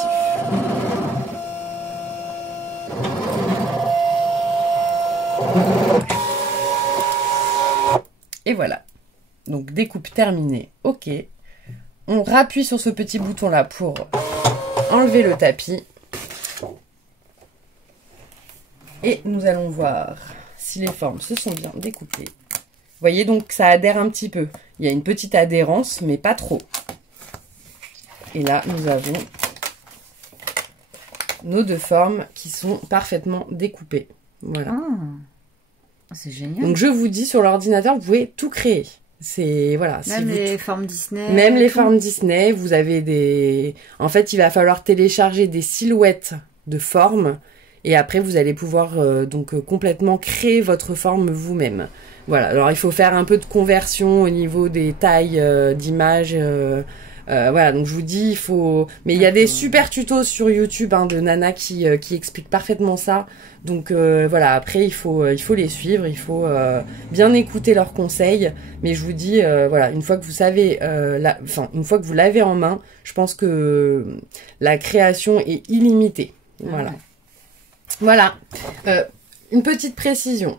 Et voilà. Donc découpe terminée. OK. On rappuie sur ce petit bouton là pour enlever le tapis. Et nous allons voir si les formes se sont bien découpées. Vous voyez donc ça adhère un petit peu. Il y a une petite adhérence, mais pas trop. Et là, nous avons nos 2 formes qui sont parfaitement découpées. Voilà. Ah, c'est génial. Donc, je vous dis, sur l'ordinateur, vous pouvez tout créer. C'est voilà. Même les formes Disney. Même les formes Disney, vous avez des. En fait, il va falloir télécharger des silhouettes de formes et après vous allez pouvoir complètement créer votre forme vous-même. Voilà. Alors il faut faire un peu de conversion au niveau des tailles d'images. Voilà, donc je vous dis, il faut... Mais il y a des super tutos sur YouTube de Nana qui expliquent parfaitement ça. Donc voilà, après il faut les suivre, il faut bien écouter leurs conseils. Mais je vous dis, voilà, une fois que vous savez, une fois que vous l'avez en main, je pense que la création est illimitée. Voilà. Voilà. Une petite précision.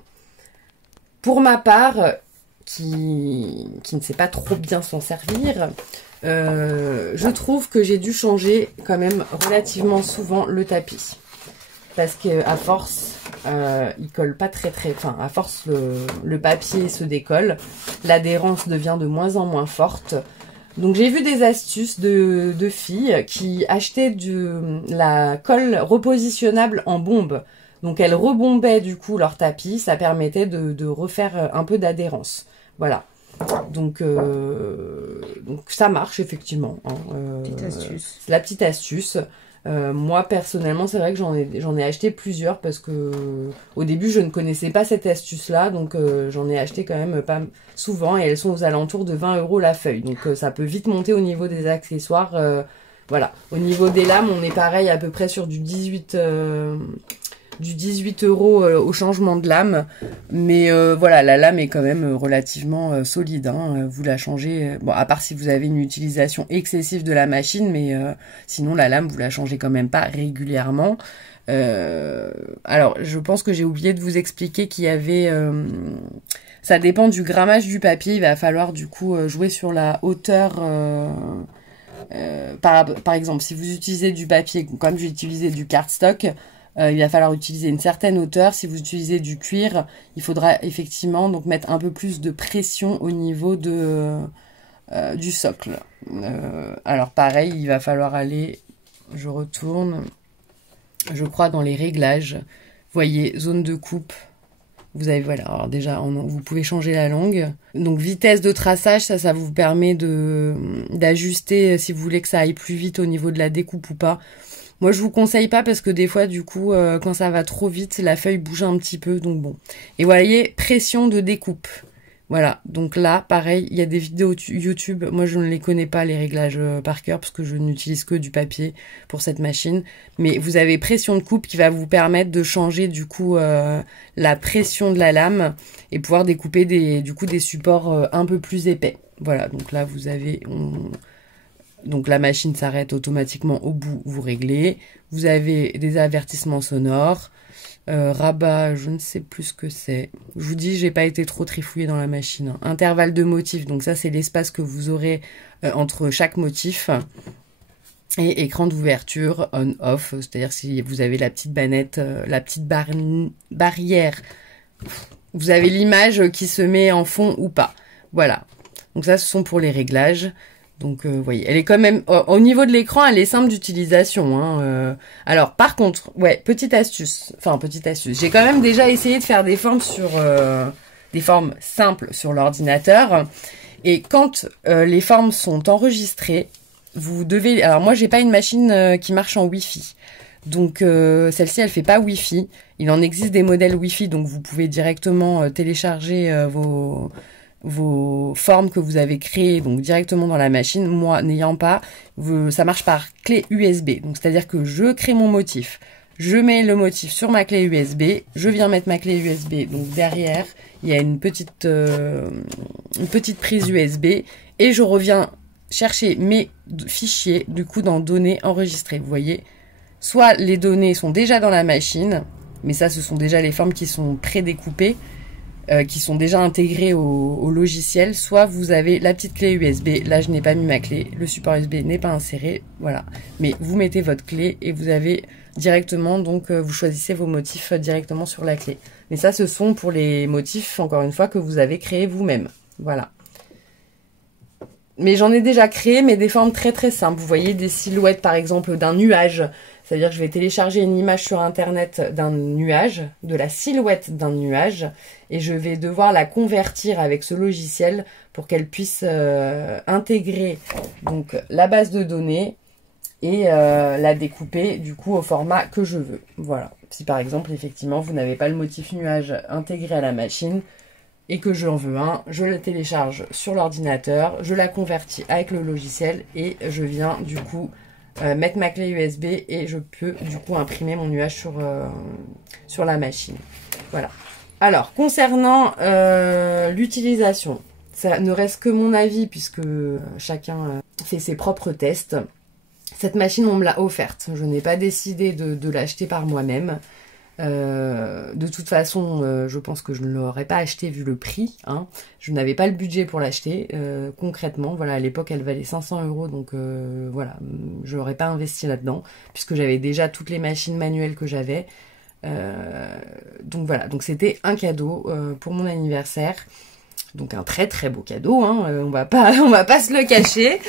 Pour ma part, qui ne sait pas trop bien s'en servir... je trouve que j'ai dû changer quand même relativement souvent le tapis parce que à force il colle pas très enfin à force le papier se décolle, l'adhérence devient de moins en moins forte. Donc j'ai vu des astuces de filles qui achetaient la colle repositionnable en bombe. Donc elles rebombaient du coup leur tapis, ça permettait de refaire un peu d'adhérence. Voilà. Donc ça marche effectivement. Petite astuce. C'est la petite astuce. Moi personnellement, c'est vrai que j'en ai acheté plusieurs parce que au début je ne connaissais pas cette astuce-là, donc j'en ai acheté quand même pas souvent et elles sont aux alentours de 20 € la feuille. Donc ça peut vite monter au niveau des accessoires. Voilà. Au niveau des lames, on est pareil à peu près sur du 18 € au changement de lame, mais voilà, la lame est quand même relativement solide, hein. Vous la changez, bon, à part si vous avez une utilisation excessive de la machine, mais sinon la lame vous la changez quand même pas régulièrement. Alors je pense que j'ai oublié de vous expliquer qu'il y avait ça dépend du grammage du papier, il va falloir du coup jouer sur la hauteur. Par exemple, si vous utilisez du papier, comme j'ai utilisé du cardstock, il va falloir utiliser une certaine hauteur. Si vous utilisez du cuir, il faudra effectivement donc mettre un peu plus de pression au niveau du socle. Alors pareil, il va falloir aller, je retourne, je crois dans les réglages. Vous voyez, zone de coupe. Vous avez, voilà, alors déjà, vous pouvez changer la longue. Donc vitesse de traçage, ça vous permet d'ajuster si vous voulez que ça aille plus vite au niveau de la découpe ou pas. Moi, je vous conseille pas parce que des fois, du coup, quand ça va trop vite, la feuille bouge un petit peu, donc bon. Et vous voyez, pression de découpe. Voilà, donc là, pareil, il y a des vidéos YouTube. Moi, je ne les connais pas, les réglages par cœur, parce que je n'utilise que du papier pour cette machine. Mais vous avez pression de coupe qui va vous permettre de changer, du coup, la pression de la lame et pouvoir découper des supports un peu plus épais. Voilà, donc là, vous avez... Donc la machine s'arrête automatiquement au bout, vous réglez. Vous avez des avertissements sonores. Rabat, je ne sais plus ce que c'est. Je vous dis, j'ai pas été trop trifouillée dans la machine. Hein. Intervalle de motifs, donc ça c'est l'espace que vous aurez entre chaque motif. Et écran d'ouverture, on-off, c'est-à-dire si vous avez la petite bannette, la petite barrière, vous avez l'image qui se met en fond ou pas. Voilà. Donc ça, ce sont pour les réglages. Donc, vous voyez, elle est quand même... au niveau de l'écran, elle est simple d'utilisation. Hein, alors, par contre, ouais, petite astuce. Enfin, petite astuce. J'ai quand même déjà essayé de faire des formes des formes simples sur l'ordinateur. Et quand les formes sont enregistrées, vous devez... Alors, moi, j'ai pas une machine qui marche en Wi-Fi. Donc, celle-ci, elle fait pas Wi-Fi. Il en existe des modèles Wi-Fi, donc vous pouvez directement télécharger vos formes que vous avez créées donc directement dans la machine. Moi, n'ayant pas, ça marche par clé USB. Donc, c'est-à-dire que je crée mon motif. Je mets le motif sur ma clé USB. Je viens mettre ma clé USB. Donc, derrière, il y a une petite prise USB. Et je reviens chercher mes fichiers, du coup, dans données enregistrées. Vous voyez, soit les données sont déjà dans la machine, mais ça, ce sont déjà les formes qui sont prédécoupées, qui sont déjà intégrés au logiciel, soit vous avez la petite clé USB. Là, je n'ai pas mis ma clé, le support USB n'est pas inséré, voilà. Mais vous mettez votre clé et vous avez directement, donc vous choisissez vos motifs directement sur la clé. Mais ça, ce sont pour les motifs, encore une fois, que vous avez créés vous-même. Voilà. Mais j'en ai déjà créé, mais des formes très très simples. Vous voyez des silhouettes, par exemple, d'un nuage. C'est-à-dire que je vais télécharger une image sur internet d'un nuage, de la silhouette d'un nuage, et je vais devoir la convertir avec ce logiciel pour qu'elle puisse intégrer donc la base de données et la découper du coup au format que je veux. Voilà. Si par exemple effectivement vous n'avez pas le motif nuage intégré à la machine et que j'en veux un, je le télécharge sur l'ordinateur, je la convertis avec le logiciel et je viens du coup mettre ma clé USB et je peux du coup imprimer mon nuage sur la machine. Voilà. Alors concernant l'utilisation, ça ne reste que mon avis puisque chacun fait ses propres tests. Cette machine, on me l'a offerte. Je n'ai pas décidé de l'acheter par moi-même. De toute façon, je pense que je ne l'aurais pas acheté vu le prix. Hein. Je n'avais pas le budget pour l'acheter. Concrètement, voilà, à l'époque, elle valait 500 €. Donc voilà, je n'aurais pas investi là-dedans puisque j'avais déjà toutes les machines manuelles que j'avais. Donc voilà, donc c'était un cadeau pour mon anniversaire. Donc un très très beau cadeau, hein, on va pas se le cacher.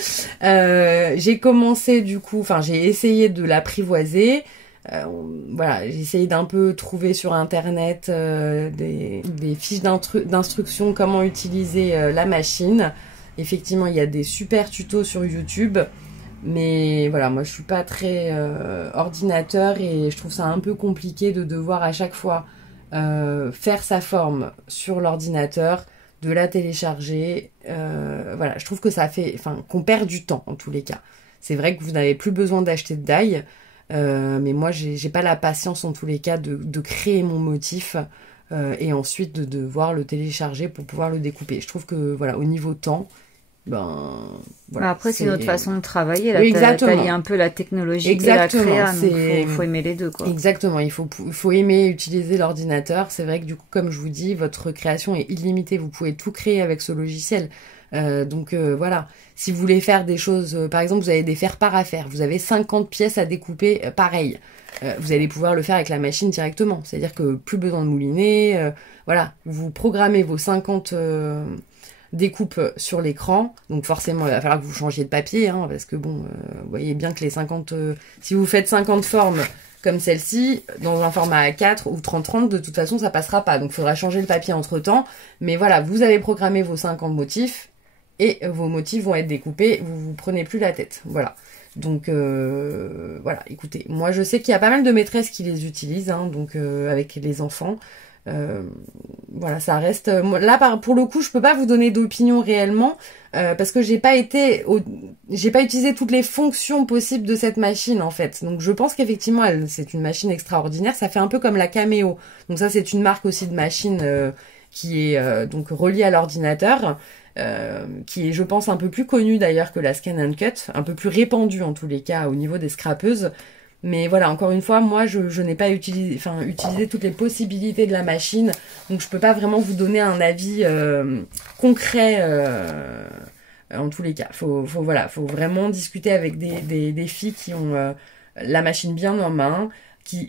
J'ai commencé du coup, enfin j'ai essayé de l'apprivoiser. Voilà, j'ai essayé d'un peu trouver sur internet des fiches d'instruction comment utiliser la machine. Effectivement, il y a des super tutos sur YouTube, mais voilà, moi je suis pas très ordinateur et je trouve ça un peu compliqué de devoir à chaque fois faire sa forme sur l'ordinateur, de la télécharger, voilà, je trouve que ça fait, enfin, qu'on perd du temps en tous les cas. C'est vrai que vous n'avez plus besoin d'acheter de die, mais moi j'ai pas la patience en tous les cas de créer mon motif et ensuite de devoir le télécharger pour pouvoir le découper. Je trouve que voilà, au niveau temps, voilà, après c'est notre façon de travailler là. Oui, exactement. T'as lié un peu la technologie exactement, et la créa, donc faut aimer les deux quoi. Exactement, il faut aimer utiliser l'ordinateur. C'est vrai que du coup, comme je vous dis, votre création est illimitée, vous pouvez tout créer avec ce logiciel. Donc voilà, si vous voulez faire des choses, par exemple vous avez des faire-part à faire, vous avez 50 pièces à découper, pareil, vous allez pouvoir le faire avec la machine directement, c'est-à-dire que plus besoin de mouliner, voilà, vous programmez vos 50 découpes sur l'écran, donc forcément il va falloir que vous changiez de papier, hein, parce que bon, vous voyez bien que les 50, si vous faites 50 formes comme celle-ci, dans un format A4 ou 30-30, de toute façon ça passera pas, donc il faudra changer le papier entre temps, mais voilà, vous avez programmé vos 50 motifs, et vos motifs vont être découpés, vous prenez plus la tête, voilà. Donc voilà, écoutez, moi je sais qu'il y a pas mal de maîtresses qui les utilisent, hein, donc avec les enfants. Voilà, ça reste. Là, pour le coup, je peux pas vous donner d'opinion réellement parce que j'ai pas utilisé toutes les fonctions possibles de cette machine en fait. Donc je pense qu'effectivement, c'est une machine extraordinaire. Ça fait un peu comme la Cameo. Donc ça, c'est une marque aussi de machine qui est donc reliée à l'ordinateur. Qui est, je pense, un peu plus connue d'ailleurs que la Scan & Cut, un peu plus répandue en tous les cas au niveau des scrapeuses. Mais voilà, encore une fois, moi, je n'ai pas utilisé toutes les possibilités de la machine, donc je peux pas vraiment vous donner un avis concret en tous les cas. Faut vraiment discuter avec des filles qui ont la machine bien en main,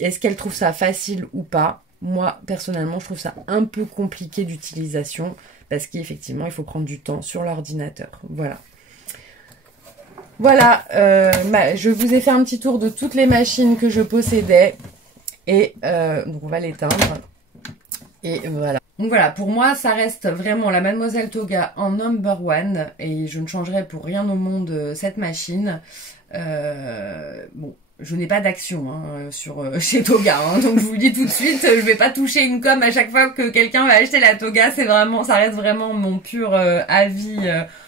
est-ce qu'elles trouvent ça facile ou pas. Moi, personnellement, je trouve ça un peu compliqué d'utilisation, parce qu'effectivement, il faut prendre du temps sur l'ordinateur. Voilà. Voilà, je vous ai fait un petit tour de toutes les machines que je possédais. Et donc on va l'éteindre. Et voilà. Donc voilà, pour moi, ça reste vraiment la Mademoiselle Toga en number one. Et je ne changerai pour rien au monde cette machine. Bon, je n'ai pas d'action chez Toga. Hein, donc je vous le dis tout de suite, je vais pas toucher une com à chaque fois que quelqu'un va acheter la Toga. Ça reste vraiment mon pur avis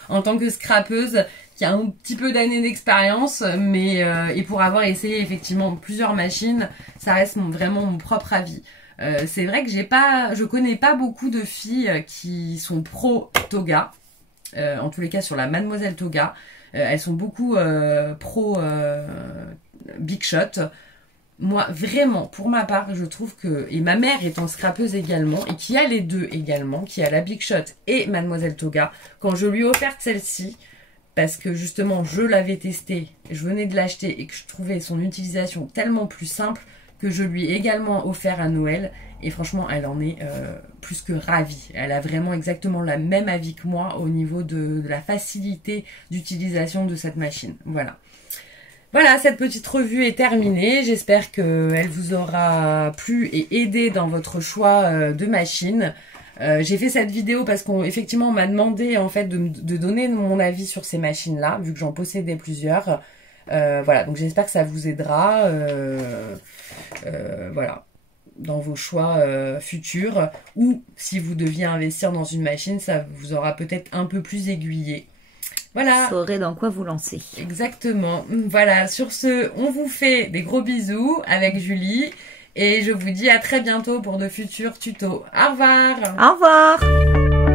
en tant que scrapeuse, qui a un petit peu d'années d'expérience, mais et pour avoir essayé effectivement plusieurs machines, ça reste vraiment mon propre avis. C'est vrai que je connais pas beaucoup de filles qui sont pro Toga, en tous les cas sur la Mademoiselle Toga. Elles sont beaucoup pro Big Shot. Moi, vraiment, pour ma part, je trouve que, et ma mère étant scrapeuse également, et qui a les deux également, qui a la Big Shot et Mademoiselle Toga, quand je lui ai offert celle-ci, parce que justement je l'avais testée, je venais de l'acheter et que je trouvais son utilisation tellement plus simple que je lui ai également offert à Noël et franchement elle en est plus que ravie. Elle a vraiment exactement le même avis que moi au niveau de la facilité d'utilisation de cette machine. Voilà. Voilà, cette petite revue est terminée. J'espère qu'elle vous aura plu et aidé dans votre choix de machine. J'ai fait cette vidéo parce qu'effectivement on m'a demandé en fait de donner mon avis sur ces machines-là, vu que j'en possédais plusieurs. Voilà, donc j'espère que ça vous aidera. Voilà, dans vos choix futurs, ou si vous deviez investir dans une machine, ça vous aura peut-être un peu plus aiguillé. Voilà. Vous saurez dans quoi vous lancer. Exactement. Voilà, sur ce, on vous fait des gros bisous avec Julie et je vous dis à très bientôt pour de futurs tutos. Au revoir. Au revoir.